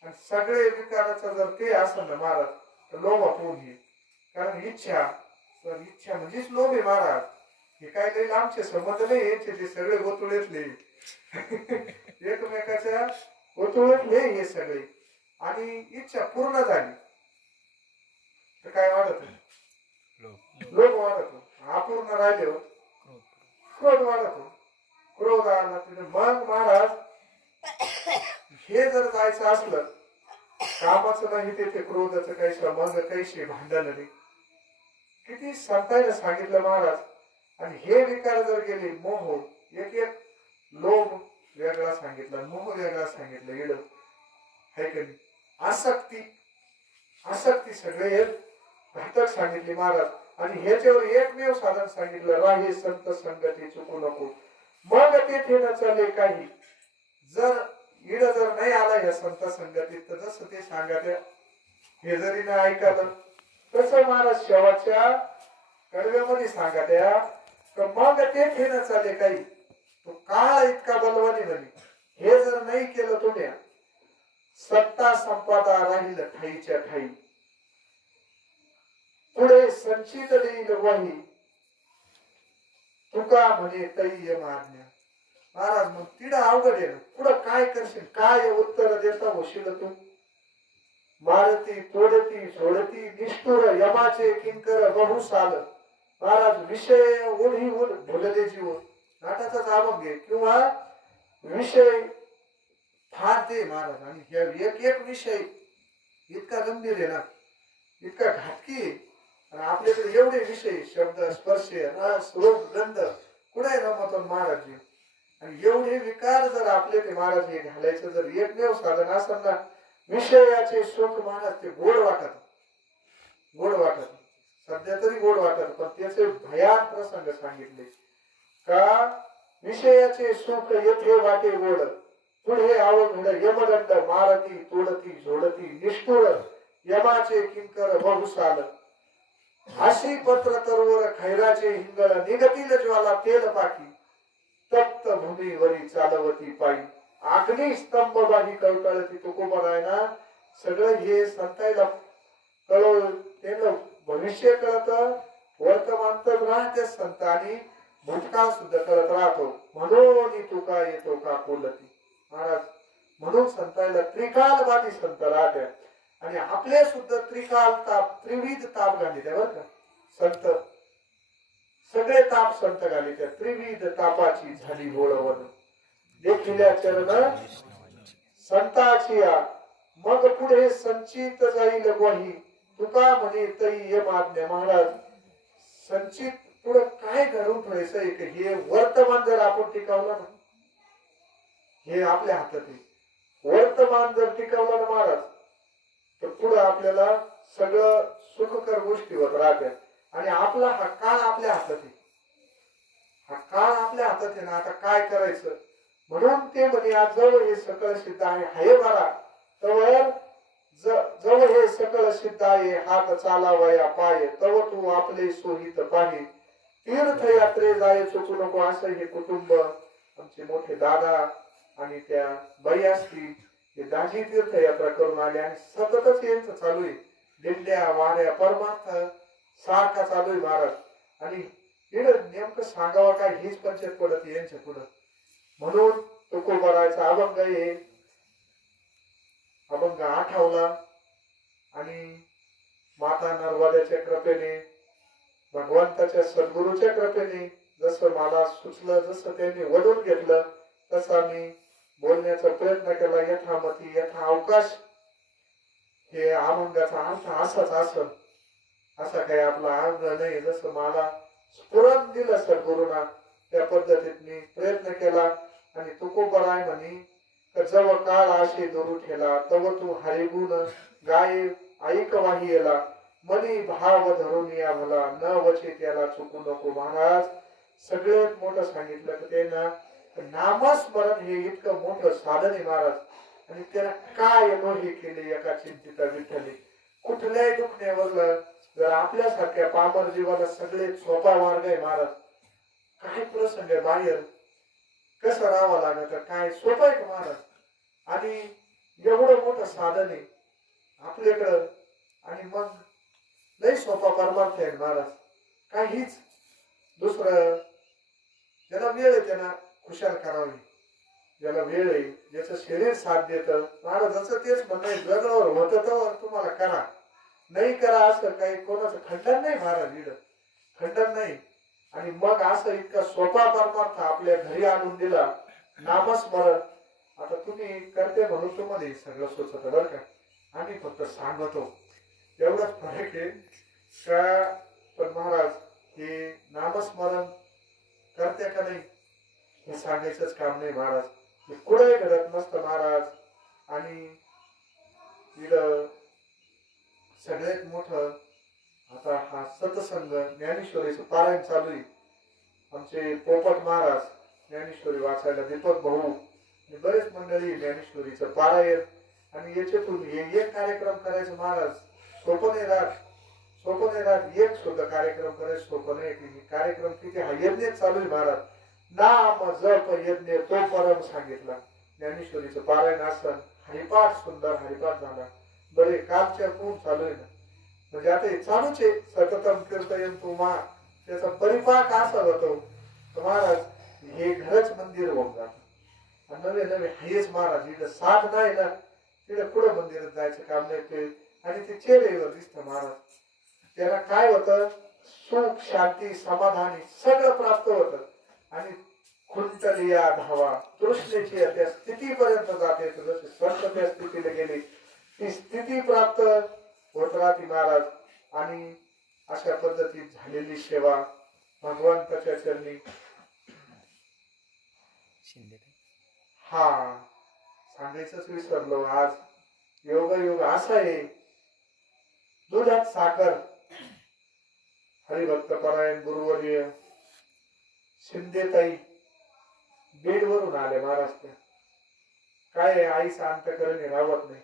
आणि सगळे विकाराचं जर ते असेल ना महाराज तर लोभापून घे. कारण इच्छा म्हणजेच लोभ आहे महाराज. हे काय काही लांबचे संबंध नाही यांचे ते सगळे गोतुळेतले एकमेकाच्या गोतुळेतले हे सगळे. आणि इच्छा पूर्ण झाली तर काय वाढत लोभ वाढतो. अपूर्ण राहिले क्रोध वाढतो. क्रोध आला तिथे मग महाराज हे जर जायचं असलं कामाचं नाही ते क्रोधाचं काही संबंध काही भांडण नाही. किती संतांनी सांगितलं महाराज. आणि हे विकार जर गेले मोह एक एक लोभ वेगळा सांगितला मोह वेगळा सांगितलं इड है की नाही. आसक्ती सगळे घातक सांगितली महाराज. आणि ह्याच्यावर एकमेव साधन सांगितलं राहे संत संगती चुकू नको. मग तेथे न चाले काही जर इड जर नाही आला या संत संगतीत तर जसं ते सांगत हे जरी नाही ऐकालं तसं महाराज शेवटच्या कडव्यामध्ये सांगत मग तेथे न चाले काही. तो काळ इतका बलवानी म्हणे हे जर नाही केलं तुम्ही सत्ता संपदा राहील ठाईच्या ठाई पुढे संचित देईल वही तुका म्हणे तैय मारण्या. महाराज मग तिडा अवघड आहे ना. पुढं काय करशील काय उत्तर देता होशील तू. मारती तोडती सोडती निष्ठुर यमाचे किंकर बहुसाल. महाराज विषय ओढी भुलले जीव नाटाचाच अभंग आहे किंवा विषय फार ते महाराज. आणि एक एक विषय इतका गंभीर आहे ना इतका घातकी आहे. आणि आपल्याकडे एवढे विषय शब्द स्पर्श रस रूप गंध कुठे रमत महाराज. आणि एवढे विकार जर आपल्याकडे महाराज हे घालायचं जर एकमेव साधन असेल ना विषयाचे सुख महाराज ते गोड वाटत सध्या तरी गोड वाटत. पण त्याचे भयान प्रसंग सांगितले का विषयाचे सुख येथे वाटे गोड पुढे अवघड यमदंड मारती तोडती झोडती निष्ठुर यमाचे किंकर बहुसाल. अशी पत्र तरवर खैराचे हिंगळ निगतील ज्वाला तेल पाकी तप्त भूमीवरी चालवती पायी अग्नी स्तंभ बाही कळकळती तुकोबा आहे ना सगळं हे संतायला कळव त्यांना भविष्य कळत, वर्तमान तर राहते संत आणि भूतकाळ सुद्धा कळत राहतो. म्हणून तुका येतो का कोलती महाराज. म्हणून संतायला त्रिकालवादी संत राहत्या आणि आपले सुद्धा त्रिकाल ताप त्रिविध ताप घालित बर का संत. सगळे ताप संत घालित त्रिविध तापाची झाली गोळवण देखिल्या चरण संताची मग पुढे संचित जाईल ग्वाही तुका म्हणे तई ये माज्ञा. महाराज संचित पुढे काय घडून ठेवायचं की हे वर्तमान जर आपण टिकवलं ना, हे आपल्या हातात आहे. वर्तमान जर टिकवलं ना महाराज तर पुढे आपल्याला सगळं सुखकर गोष्टी होत राहत्या. आणि आपला हा काळ आपल्या हातात आहे. हा काळ आपल्या हातात आहे ना. आता काय करायचं म्हणून ते म्हणे आज जवळ हे सकळ सिद्ध आहे हाय भरा तवर जवळ हे सकळ सिद्ध आहे हात चालावया पाय तव तू आपले सोहित पाही तीर्थयात्रे जाय चुकू नको. असं हे कुटुंब आमचे मोठे दादा आणि त्या बाई असतील हे दाजी तीर्थयात्रा करून आले आणि सततच यांचं चालू आहे. दिंड्या वाऱ्या परमार्थ सारखा चालू आहे महाराज. आणि नेमकं सांगावं काय हीच पंचायत पडत यांच्या पुढं. म्हणून तुकोबारायचा अभंग आहे. अभंग आठवला आणि माता नर्मदेच्या कृपेने भगवंताच्या सद्गुरूच्या कृपेने जसं मला सुचलं जसं त्यांनी वडून घेतलं तसा मी बोलण्याचा प्रयत्न केला. यथामती यथा अवकाश. हे अभंगाचा अर्थ असाच असं असा काही आपला अर्थ नाही. जसं मला स्फुरण दिलं सद्गुरूंना त्या पद्धतीत मी प्रयत्न केला. आणि तुकोबराय म्हणे जव काळ आशे दोरू ठेला तव तू हरिगुण गाये ऐक वाही येला मनी भाव धरून या भला न वचे त्याला चुकू नको. महाराज सगळ्यात मोठं सांगितलं की त्यांना नामस्मरण हे इतकं मोठं साधन आहे महाराज. आणि त्याला काय नोही केले एका चिंतिता विठ्ठली. कुठल्याही दुखण्यावरलं जर आपल्यासारख्या पामर जीवाला सगळे सोपा मार्ग आहे महाराज. काय प्रसंग आहे बाहेर कसं राहावं लागत काय सोपं आहे का महाराज. आणि एवढं मोठं साधन आहे आपल्याकडं आणि मग लय सोपा परमार्थ आहे महाराज. काहीच दुसरं ज्याला वेळ आहे त्यांना खुशाल करावी. ज्याला वेळ आहे ज्याचं शरीर साथ देत महाराजाचं तेच म्हणणं जगावर होत तर तुम्हाला करा नाही करा असं काही कोणाचं खंडन नाही महाराज. इकडं खंडन नाही. आणि मग असं इतका सोपा परमार्थ आपल्या घरी आणून दिला नामस्मरण. आता तुम्ही करते म्हणून तुम्हाला हे सगळं सुचत बरं का. आम्ही फक्त सांगतो एवढाच फरक आहे का. पण महाराज हे नामस्मरण करते का नाही हे सांगायचंच काम नाही महाराज. हे कुठेही घडत नसतं महाराज. आणि इकडं सगळ्यात मोठं आता हा सतसंग ज्ञानेश्वरीचं पारायण चालू आहे. आमचे पोपट महाराज ज्ञानेश्वरी वाचायला दीपक भाऊ बरेच मंडळी ज्ञानेश्वरीचं पारायण. आणि याच्यातून एक कार्यक्रम करायचं महाराज सोपं नाही राहत. सोपं नाही राहत. एक सुद्धा कार्यक्रम करायचं सोपं नाही. कार्यक्रम किती हा यज्ञ चालू आहे महाराज. नाम जप यज्ञ तो परम सांगितला. ज्ञानेश्वरीचं पारायण आसन हरिपाठ सुंदर हरिपाठ झाला. बरे कालच्या कोण चालू आहे ना म्हणजे आता हे चालूच आहे. सततम कीर्तन तुम्हा त्याचा परिपाक असा होतो महाराज. हे घरच मंदिर होऊन जात. नवे नवे हेच महाराज इथं साथ नाही ना तिथं पुढं मंदिरात जायचं काम नाही. ते आणि ते चेहऱ्यावर दिसतं महाराज. त्याला काय होतं सुख शांती समाधानी सगळं प्राप्त होत. आणि खुंटलिया धावा तृष्णेची त्या स्थितीपर्यंत जाते. जसे संत त्या स्थितीला गेली ती स्थिती प्राप्त होत राहते महाराज. आणि अशा पद्धतीत झालेली सेवा भगवंताच्या चरणी हा सांगायचंच विसरलो. आज योग योग असा आहे दुधात साखर. हरिभक्त परायण गुरुवर्य शिंदेताई बेडवरून आले महाराष्ट्र. काय आईचा अंतकरणी राहत नाही.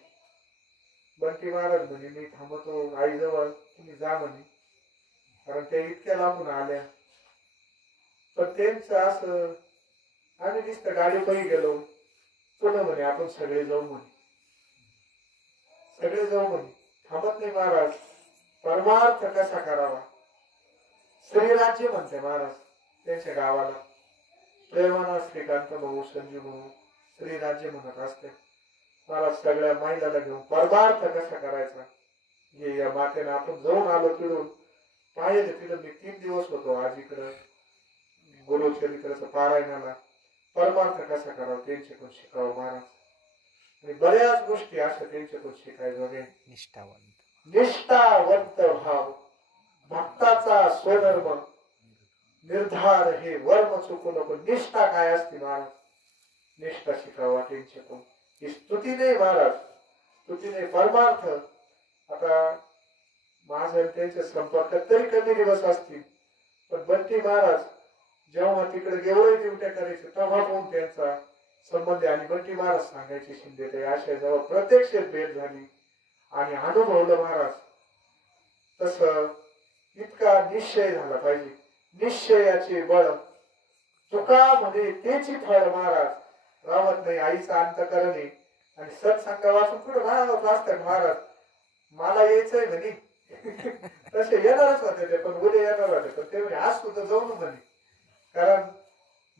बंटी महाराज म्हणे मी थांबतो आईजवळ तुम्ही जा म्हणे. कारण त्या इतक्या लांबून आल्या. पण त्यांचं असं आम्ही नुसतं गाडी पायी गेलो पुन्हा म्हणे आपण सगळे जाऊ म्हणे. सगळे जाऊ म्हणे. थांबत नाही महाराज. परमार्थ कसा करावा. श्रीराज्य म्हणते महाराज त्यांच्या गावाला. प्रेमाना श्रीकांत भाऊ संजीव भाऊ श्रीराज्य म्हणत असते. महाराज सगळ्या महिलाला घेऊन परमार्थ कसा करायचा हे या मातेने आपण जाऊन आलो. तिडून पाहिले तिथं मी 3 दिवस होतो आज इकडं गुरुचरित्राचं पारायणाला. परमार्थ कसा करावा त्यांच्याकडून शिकावं महाराज. आणि बऱ्याच गोष्टी अशा त्यांच्याकडून शिकायचं. निष्ठावंत भाव भक्ताचा स्वधर्म निर्धार हे वर्म चुकू नको. निष्ठा काय असते महाराज. निष्ठा शिकावा त्यांच्याकडून. ही स्तुती नाही महाराज. स्तुती नाही परमार्थ. आता माझं त्यांच्या संपर्कात तरी कमी दिवस असतील पण बंटी महाराज जेव्हा तिकडे गेवळे ड्युट्या करायचे तेव्हा पण त्यांचा संबंध. आणि बंटी महाराज सांगायचे शिंदे ते अशा जेव्हा प्रत्यक्ष भेट झाली आणि अनुभवलं महाराज तस इतका निश्चय झाला पाहिजे. निश्चयाचे बळ चुकामध्ये त्याची फळ महाराज राहत नाही. आईचा अंतकरणे आणि सत्संग वाचून कुठं राहत असतात महाराज. मला यायचंय म्हणे तसे येणारच होते ते पण उद्या येणार होते पण ते म्हणे आज सुद्धा जाऊन म्हणे. कारण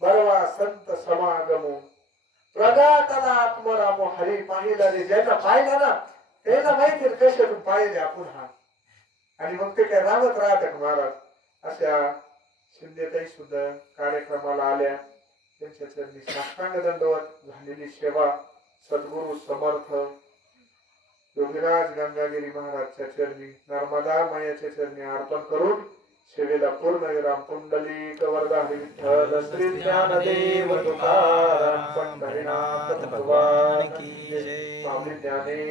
बरवा संत समागमो प्रगाताला आत्मरामो हरी पाहिला रे. ज्यांना पाहिला ना त्यांना माहिती कशातून पाहिले आपण हा. आणि मग ते काय राहत राहतात महाराज. अशा शिंदेताई सुद्धा कार्यक्रमाला आल्या. त्यांच्या चरणी साष्टांग दंडवत झालेली सेवा सद्गुरु समर्थ योगीराज गंगागिरी महाराजच्या चरणी नर्मदा मायाच्या चरणी अर्पण करून सेवेला पूर्ण विराम. पुंडलिक वरदा विठ्ठल श्री ज्ञानदेव तुकाराम पंढरीनाथ भगवान की जय. स्वामी ज्ञाने